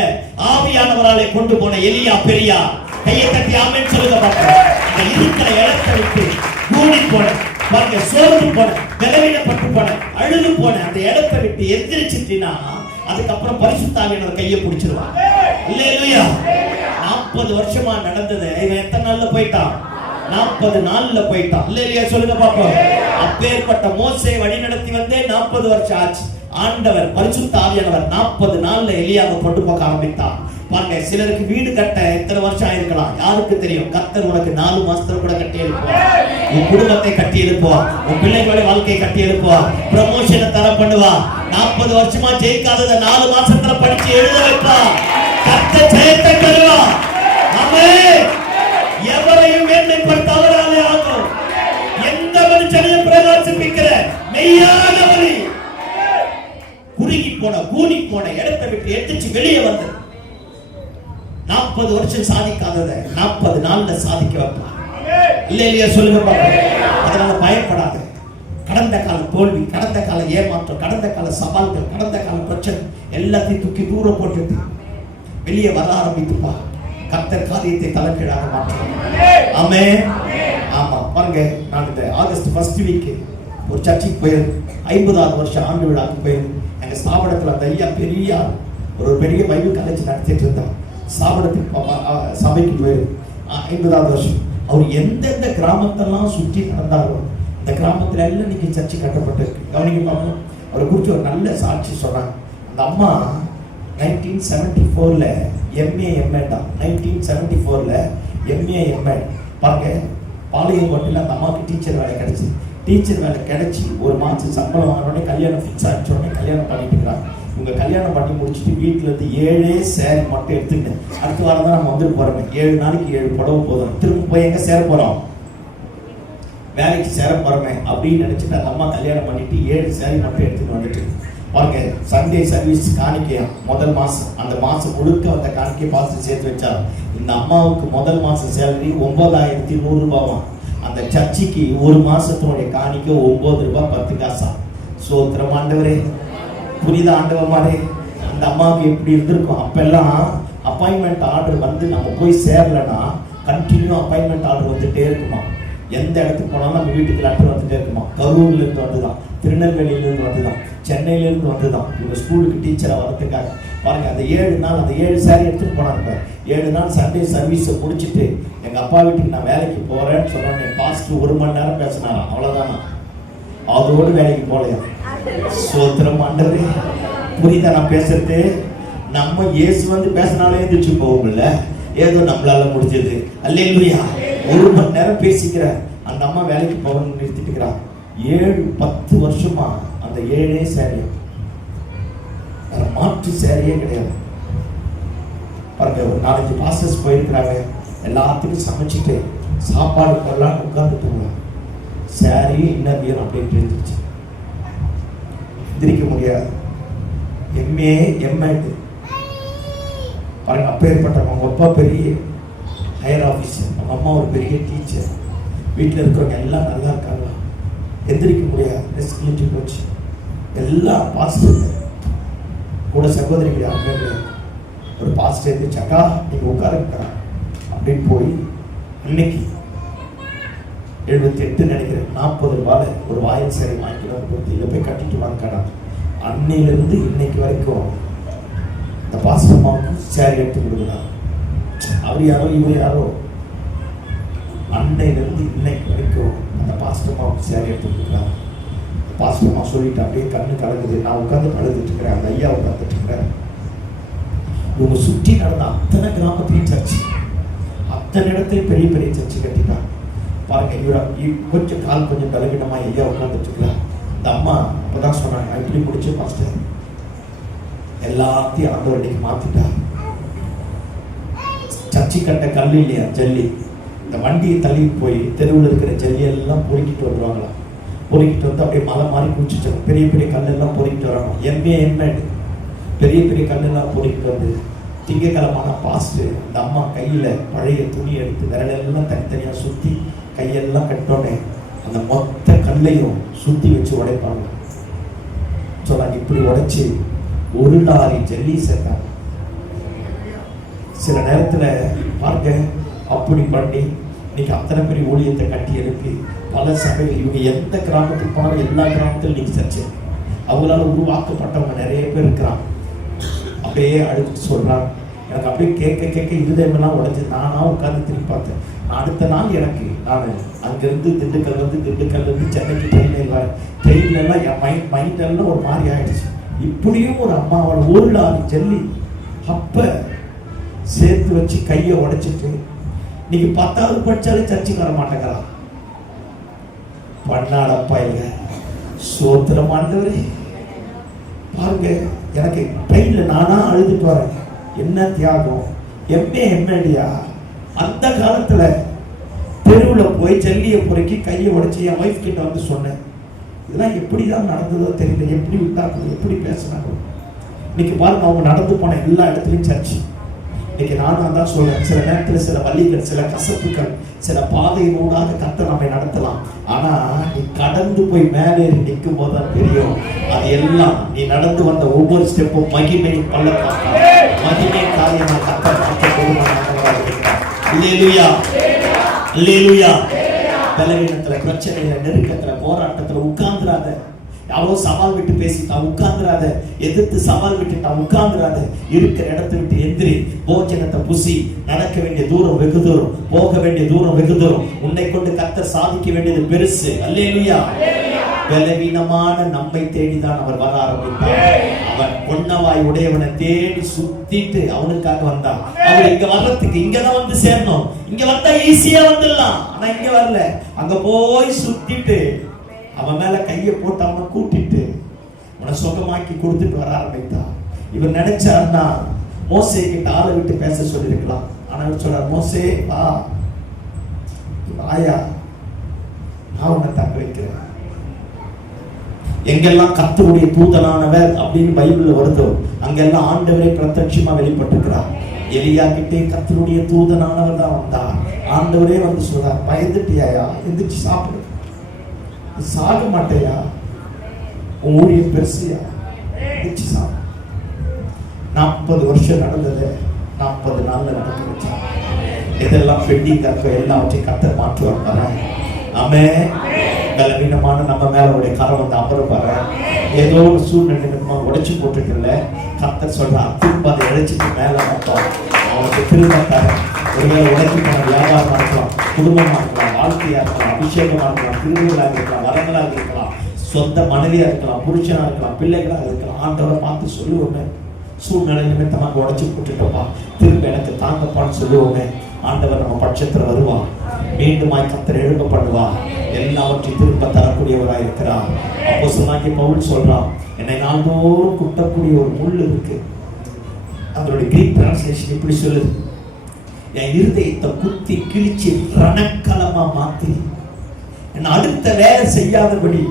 ஆவியானவராலே கொண்டு போன எலியா பெரியா. கையை தட்டி ஆமென் சொல்லுங்க பாப்போம். இந்த இருக்கிற இடத்தை விட்டு கூடி போன பாருங்க, சோர்ந்து போன, பலவீனப்பட்டு போன, அழுது போன அந்த இடத்தை விட்டு எந்திரிச்சிட்டினா அதுக்கப்புறம் பரிசுத்த ஆவியானவர் கையை பிடிச்சிருவான். அல்லேலூயா. 40 வருஷமா நடந்தது இவன் எத்தனை நாள்ல போயிட்டான்? 40 நாள்ல போயிட்டான். அல்லேலூயா சொல்லுங்க பாப்போம். அப்பேற்பட்ட மோசே வழி நடத்தி வந்தே 40 வருஷம் ஆச்சு. ஆண்டவர் பரிசுத்த ஆவியானவர் 40 நாள்ல எலியாவை கொண்டு போக ஆரம்பித்தார். பாருங்க, சிலருக்கு வீடு கட்ட எத்தனை வருஷம் ஆயிருக்கலாம், யாருக்கு தெரியும்? கர்த்தர் உனக்கு 4 மாசத்துல கூட கட்டி எழுப்புவார். உன் குடும்பத்தை கட்டி எழுப்புவார், உன் பிள்ளைகளுடைய வாழ்க்கையை கட்டி எழுப்புவார், ப்ரமோஷனை தர பண்ணுவார். 40 வருஷமா ஜெயிக்காதத 4 மாசத்துல படிச்சு எழுத வைப்பார். கர்த்தர் ஜெயத்தை தருவார். ஆமென். எவரையும் மேன்மைப்படுத்தாதவராலே ஆகும். எந்த மனுஷனையும் பிரகாசிப்பிக்கிற மெய்யான வழி. குறுகி போன கூனி போன இடத்தை விட்டு எந்திரிச்சு வெளியே வந்து 40 வருஷம் சாதிக்காதத 40 நாள்ல சாதிக்க வைப்பார். இல்லையா சொல்லுங்க பாருங்க. அதனால பயப்படாத. கடந்த கால தோல்வி, கடந்த கால ஏமாற்றம், கடந்த கால சவால்கள், கடந்த கால பிரச்சனை எல்லாத்தையும் தூக்கி தூரம் போட்டுட்டு வெளியே வர ஆரம்பித்துப்பா. கர்த்தர் காரியத்தை தலைக்கீழாக மாற்றுவார். ஆமென். ஆமா பாருங்க, நான் இந்த ஆகஸ்ட் ஃபர்ஸ்ட் வீக் ஒரு சர்ச்சுக்கு போயிருந்தேன். 50வது வருஷம் ஆண்டு விழாக்கு போயிருந்தேன். எங்க ஸ்தாபனத்துல அந்த ஐயா பெரிய ஒரு பெரிய பைபிள் காலேஜ் நடத்திட்டு இருந்தார். ஸ்தாபனத்துக்கு சபைக்கு போயிருந்தேன். 50வது வருஷம் அவர் எந்தெந்த கிராமத்தெல்லாம் சுற்றி நடந்தாரோ இந்த கிராமத்துல எல்லாம் இன்னைக்கு சர்ச்சு கட்டப்பட்டிருக்கு. கவனிக்க பார்ப்போம். அவரை குறித்து ஒரு நல்ல சாட்சி சொன்னாங்க. அந்த அம்மா 1974ல MA MA தான். 1974ல MA MA பாருங்க, பாளையங்கோட்டையில் அந்த அம்மாவுக்கு டீச்சர் வேலை கிடைச்சி. டீச்சர் வேலை கிடைச்சி ஒரு மாதம் சம்பளம் வாங்கினோடனே கல்யாணம் ஃபிக்ஸ் ஆகிடுச்ச உடனே கல்யாணம் பண்ணிட்டு இருக்கிறாங்க. இவங்க கல்யாணம் பண்ணி முடிச்சுட்டு வீட்டில் இருந்து 7 சேரீ மட்டும் எடுத்துக்கிட்டு அடுத்த வாரம் தான் நம்ம வந்துட்டு போகிறோமே. 7 நாளைக்கு 7 புடவை போதும். திரும்ப போய் எங்கே சேர போகிறோம்? வேலைக்கு சேர போகிறோமே அப்படின்னு நினச்சிட்டு அந்த அம்மா கல்யாணம் பண்ணிட்டு 7 சேரீ மட்டும் எடுத்துகிட்டு வந்துட்டு பாருங்க, சண்டே சர்வீஸ் காணிக்கையா முதல் மாதம், அந்த மாதம் முழுக்க அந்த காணிக்கை பார்த்து சேர்த்து வச்சார். இந்த அம்மாவுக்கு முதல் மாதம் சேலரி 9100 ரூபாவாம். அந்த சர்ச்சுக்கு ஒரு மாசத்தினுடைய காணிக்கை 9 ரூபாய் 10 காசா. சோத்திரம் ஆண்டவரே, புரியுத ஆண்டவரே? அந்த அம்மாவுக்கு எப்படி இருந்திருக்கும்? அப்பெல்லாம் அப்பாயின்மெண்ட் ஆர்டர் வந்து நம்ம போய் சேரலன்னா கண்டினியூ அப்பாயின்மெண்ட் ஆர்டர் வந்துட்டே இருக்குமா. எந்த இடத்துக்கு போனாலும் நம்ம வீட்டுக்கு லெட்டர் வந்துட்டே இருக்குமா. கரூர்ல இருந்து வந்துதான், திருநெல்வேலியில இருந்து வந்துதான், சென்னையில இருந்து வந்துதான். இவங்க ஸ்கூலுக்கு டீச்சரா வரதுக்காக பாருங்க, அந்த 7 நாள் அந்த 7 சாரி எடுத்துட்டு போனாங்க. 7 நாள் சண்டே சர்வீஸை முடிச்சுட்டு எங்க அப்பா வீட்டுக்கு நான் வேலைக்கு போறேன்னு சொன்னேன். பாஸ்டர் 1 மணி நேரம் பேசினாராம், அவ்வளவுதானா? அதோடு வேலைக்கு போலையா. சோத்திரம் ஆண்டவரே, புரியுதா நான் பேசுறது? நம்ம இயேசு வந்து பேசினாலே எந்திரிச்சு போகும்ல, ஏதோ நம்மளால முடிஞ்சது. அல்லேலூயா. 1 மணி நேரம் பேசிக்கிற அந்த அம்மா வேலைக்கு போகணும்னு நிறுத்திட்டு இருக்கிறான். 7-10 வருஷமா அந்த 7 சேரீ, மாற்று சேரியே கிடையாது. பாருங்க, ஒரு 4-5 பாஸ்டர்ஸ் போயிருக்கிறாங்க. எல்லாத்துக்கும் சமைச்சிட்டு சாப்பாடு போடலாம் உட்கார்ந்துட்டு சேரீ இன்னும் அப்படின்னு இருந்துச்சு. எந்திரிக்க முடியாது. MA MA பாருங்க, அப்பேற்பட்டவங்க. அவங்க அப்பா பெரிய ஹையர் ஆஃபீஸர், அவங்க அம்மா ஒரு பெரிய டீச்சர். வீட்டில் இருக்கிறவங்க எல்லாம் நல்லா இருக்காங்க. எந்திரிக்க முடியாது, ரெஸ்கிலிட்டி போச்சு. எல்லாம் பாஸ்டர் கூட சகோதரிகள் யாருமே கிடையாது. ஒரு பாஸ்டர் இருந்துச்சாக்கா நீங்க உட்காருக்கா அப்படின்னு போய் இன்னைக்கு 78 நினைக்கிறேன் 40 ரூபாய் ஒரு வாயில் சேரை வாங்கிக்கலாம் கொடுத்து இதை போய் கட்டிட்டு வாங்கிக்கடா. அன்னையிலிருந்து இன்னைக்கு வரைக்கும் இந்த பாஸ்டர் அம்மாவுக்கு சேரை எடுத்து கொடுக்குறாங்க. அவர் யாரோ இவர் யாரோ, அன்னையிலிருந்து இன்னைக்கு வரைக்கும் அந்த பாஸ்டர் அம்மாவுக்கு சேரை எடுத்து கொடுக்குறாங்க. பாஸ்டர் அம்மா சொல்லிட்டு அப்படியே கண்ணு கலங்குது. நான் உட்காந்து படுத்துட்டு இருக்கிறேன், அந்த ஐயா உட்காந்துட்டு இருக்கிறேன். இவங்க சுற்றி நடந்த அத்தனை கிராமத்திலையும் சர்ச்சு, அத்தனை இடத்துலையும் பெரிய பெரிய சர்ச்சு கட்டிட்டாங்க. பாருங்க, இவர கொஞ்சம் கால் கொஞ்சம் பலவீனமா ஐயா உட்காந்துட்டு இருக்கிறார். இந்த அம்மா அப்பதான் சொன்னாங்க, நான் இப்படி முடிச்சு பாஸ்டர் எல்லாத்தையும் ஆண்டவரடிக்கு மாத்திட்டா. சர்ச்சை கட்ட கல் இல்லையா, ஜல்லி. இந்த வண்டியை தள்ளி போய் தெருவில் இருக்கிற ஜல்லி எல்லாம் பொறுக்கிட்டு வருவாங்களாம். பொறுக்கிட்டு வந்து அப்படியே மலை மாதிரி குடிச்சிட்டாங்க. பெரிய பெரிய கல்லெல்லாம் பொறுக்கிட்டு வராங்க. MA பெரிய பெரிய கல்லெல்லாம் பொறுக்கிட்டு வந்து திங்கக்கிழமான பாஸ்ட் இந்த அம்மா கையில பழைய துணி எடுத்து விரலெல்லாம் தனித்தனியா சுத்தி கையெல்லாம் கட்டோன்னே அந்த மொத்த கல்லையும் சுத்தி வச்சு உடைப்பாங்க. சொன்னாங்க, இப்படி உடைச்சு 1 லாரி ஜல்லி சேர்த்தாங்க. சில நேரத்துல பாருங்க, அப்படி பண்ணி இன்னைக்கு அத்தனை பெரிய ஊழியத்தை கட்டி எழுப்பி பல சபைகள். இவங்க எந்த கிராமத்துக்கு போனாலும் எல்லா கிராமத்திலும் இன்னைக்கு சர்ச்சை. அவங்களால உருவாக்கப்பட்டவங்க நிறைய பேர் இருக்கிறாங்க. அப்படியே அடுத்து சொல்றாங்க, எனக்கு அப்படியே கேட்க கேட்க இருதயமெல்லாம் உடைஞ்சு நானா உட்காந்து திரும்பி பார்த்தேன். அடுத்த நாள் எனக்கு நான் அங்கிருந்து திண்டுக்கல் இருந்து சென்னைக்கு ட்ரெயினில் வரேன். ட்ரெயின்லாம் என் மைண்டெல்லாம் ஒரு மாதிரி ஆயிடுச்சு. இப்படியும் ஒரு அம்மாவோட 1 லாரி ஜல்லி. அப்ப சேர்த்து வச்சு கையை உடைச்சிட்டு இன்னைக்கு 10வது படிச்சாலும் சர்ச்சுக்கு வர மாட்டேங்கிறான். பண்ணாடப்பா இல்ல சோத்திரம் ஆண்டவரே. பாருங்க, எனக்கு ட்ரெயின்ல நானா அழுதுட்டு வரேன். என்ன தியாகம், எம்ஏடியா. அந்த காலத்துல தெருவில் போய் ஜல்லியை பொறுக்கி கையை உடைச்சி என் ஒய்ஃப் கிட்ட வந்து சொன்னேன். இதெல்லாம் எப்படிதான் நடந்ததோ தெரியல, எப்படி விட்டாங்க, எப்படி பேசினாங்க. இன்னைக்கு பாருங்க, அவங்க நடந்து போன எல்லா இடத்துலையும் சர்ச்சு. இன்னைக்கு நானும் தான் சொல்றேன், சில நேரத்தில் சில வழிகள், சில கசப்புகள், சில பாதையினூடாக கர்த்தர் நம்மை நடத்தலாம். ஆனா நீ கடந்து போய் மேலே நிற்கும் போது தான் தெரியும், அது எல்லாம் நீ நடந்து வந்த ஒவ்வொரு ஸ்டெப்பும் மகிமையும் பள்ளத்தாக்கா, மகிமை காரியமாக கர்த்தர் மாற்ற போதுமானவராக இருக்கிறார். அல்லேலூயா, அல்லேலூயா. பலவீனத்துல, பிரச்சனையில, நெருக்கத்துல, போராட்டத்துல உட்கார்ந்துராத. யாரோ சவால் விட்டு பேசிட்டா உட்கார்ந்துராத. எதிர்த்து சவால் விட்டுட்டா உட்கார்ந்துராத. இருக்கிற இடத்தை விட்டு எந்திரி. போஜனத்தை புசி. நடக்க வேண்டிய தூரம் வெகு தூரம், போக வேண்டிய தூரம் வெகு தூரம். உன்னை கொண்டு கர்த்தர் சாதிக்க வேண்டியது பெருசு. அல்லேலூயா. பலவீனமான நம்மை தேடிதான் அவர் வர ஆரம்பித்தார். அவன் பொன்னவாய் உடையவனை தேடி சுத்திட்டு அவனுக்காக வந்தான். அவர் இங்க வர்றதுக்கு இங்கதான் வந்து சேரணும். இங்க வந்தா ஈஸியா வந்துடலாம். ஆனா இங்க வரல, அங்க போய் சுத்திட்டு அவன் மேல கையை போட்டு அவனை கூட்டிட்டு அவனை சுகமாக்கி கொடுத்துட்டு வர ஆரம்பித்தான். இவர் நினைச்சாருன்னா மோசே கிட்ட ஆளை விட்டு பேச சொல்லியிருக்கலாம். ஆனா இவர் சொல்றார், மோசே வா, வாயா, நான் உன்னை தக்க வைக்கிறேன். எங்கெல்லாம் கர்த்தருடைய தூதனானவர் அப்படின்னு பைபிள்ல வருதோ அங்கெல்லாம் ஆண்டவரே பிரத்யட்சமா வெளிப்பட்டிருக்கிறார். எலியா கிட்டே கர்த்தருடைய தூதனானவர் தான் வந்தார். ஆண்டவரே வந்து சொல்றார், பயந்துட்டியாயா, எந்திரிச்சு சாப்பிடு, சாக மாட்டேயா, உன் ஊழியம் பெருசியா, எந்திரிச்சு சாப்பிடு. 40 வருஷம் நடந்தது 40 நாள்ல நடக்க வச்சார். இதெல்லாம் பெண்டிங் இருக்க எல்லாவற்றையும் கர்த்தர் மாற்றுவார் பாரு. ஆமென். பலவீனமான நம்ம மேல உடைய கரம் வந்து அமரப்பாரு. ஏதோ ஒரு சூழ்நிலை உடைச்சு போட்டுக்கல, கர்த்தர் சொல்றார், திரும்ப அதை இழைச்சிட்டு மேல மாட்டோம். அவனுக்கு திரும்ப தர. ஒருவேளை உடைச்சு போன வியாபாரமா இருக்கலாம், குடும்பமா இருக்கலாம், வாழ்க்கையா இருக்கலாம், அபிஷேகமா இருக்கலாம், திருவிழாக இருக்கலாம், வரங்களாக இருக்கலாம், சொந்த மனைவியா இருக்கலாம், புருஷனா இருக்கலாம், பிள்ளைகளாக இருக்கலாம். ஆண்டவரை பார்த்து சொல்லுவோமே, சூழ்நிலை நிமித்தமாக உடைச்சு போட்டுட்டப்பா, திரும்ப எனக்கு தாங்கப்பான்னு சொல்லுவோமே. ஆண்டவர் நம்ம பட்சத்துல வருவார். மீண்டுமாய் கர்த்தர் எழும்ப பண்ணுவார். எல்லாவற்றையும் திரும்ப தரக்கூடியவராக இருக்கிறார். அப்போஸ்தலனாகிய பவுல் சொல்றான், என்னை நாள்தோறும் குட்டக்கூடிய ஒரு முள் இருக்கு. அதனுடைய கிரீக் டிரான்ஸ்லேஷன் இப்படி சொல்லுது, என் இருதயத்தை குத்தி கிழிச்சு ரணக்கலமா மாத்தி என்னை அடுத்த வேலை செய்யாதபடி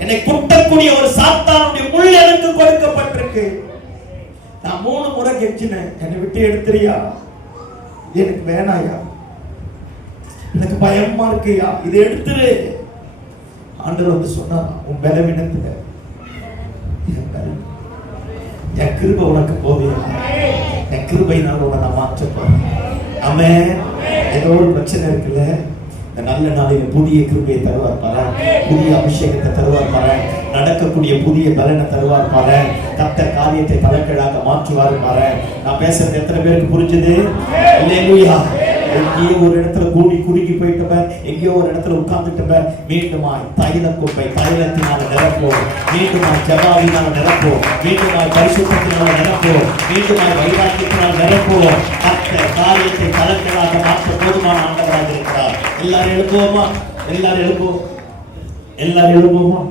என்னை குட்டக்கூடிய ஒரு சாத்தானுடைய முள் எனக்கு கொடுக்கப்பட்டிருக்கு. நான் 3 முறை கெஞ்சினேன், என்னை விட்டு எடுத்துறியா, எனக்கு வேணாயா, எனக்கு பயமா இருக்குயா, இதை எடுத்துரு. ஆண்டவர் வந்து சொன்னா, உன் பலவீனத்துல என் கிருபை உனக்கு போதியா, என் கிருபையினால் உன்னை நான் மாற்றப்போறேன். ஆமென். ஏதோ ஒரு பிரச்சனை இருக்குல்ல, இந்த நல்ல நாளில் புதிய கிருபையை தருவார் பாரு, புதிய அபிஷேகத்தை தருவார் பாரு, நடக்கக்கூடிய புதிய பலனை தருவார் பாரு, கர்த்தர் காரியத்தை தலைகீழாக மாற்றுவார் பாரு. நான் பேசுறது எத்தனை பேருக்கு புரிஞ்சுது? அல்லேலூயா. எங்கேயோ ஒரு இடத்துல கூடி குறுகி போயிட்டவன், எங்கேயோ ஒரு இடத்துல உட்கார்ந்துட்டவன், மீண்டுமாய் தைல குப்பை தைலத்தினால நிரப்போம், மீண்டுமாய் ஜபாவினால நிரப்போம், மீண்டுமாய் பரிசுத்தத்தினால நிரப்போம், மீண்டுமாய் வைராக்கியத்தினால் நிரப்போம். கர்த்தர் காரியத்தை தலைகீழாக மாற்ற போதுமான ஆண்டவராக இருக்கிறார். எல்லாரும் எழுப்புவோமா? எல்லாரும் எழுப்புவோம், எல்லாரும் எழுப்புவோமா?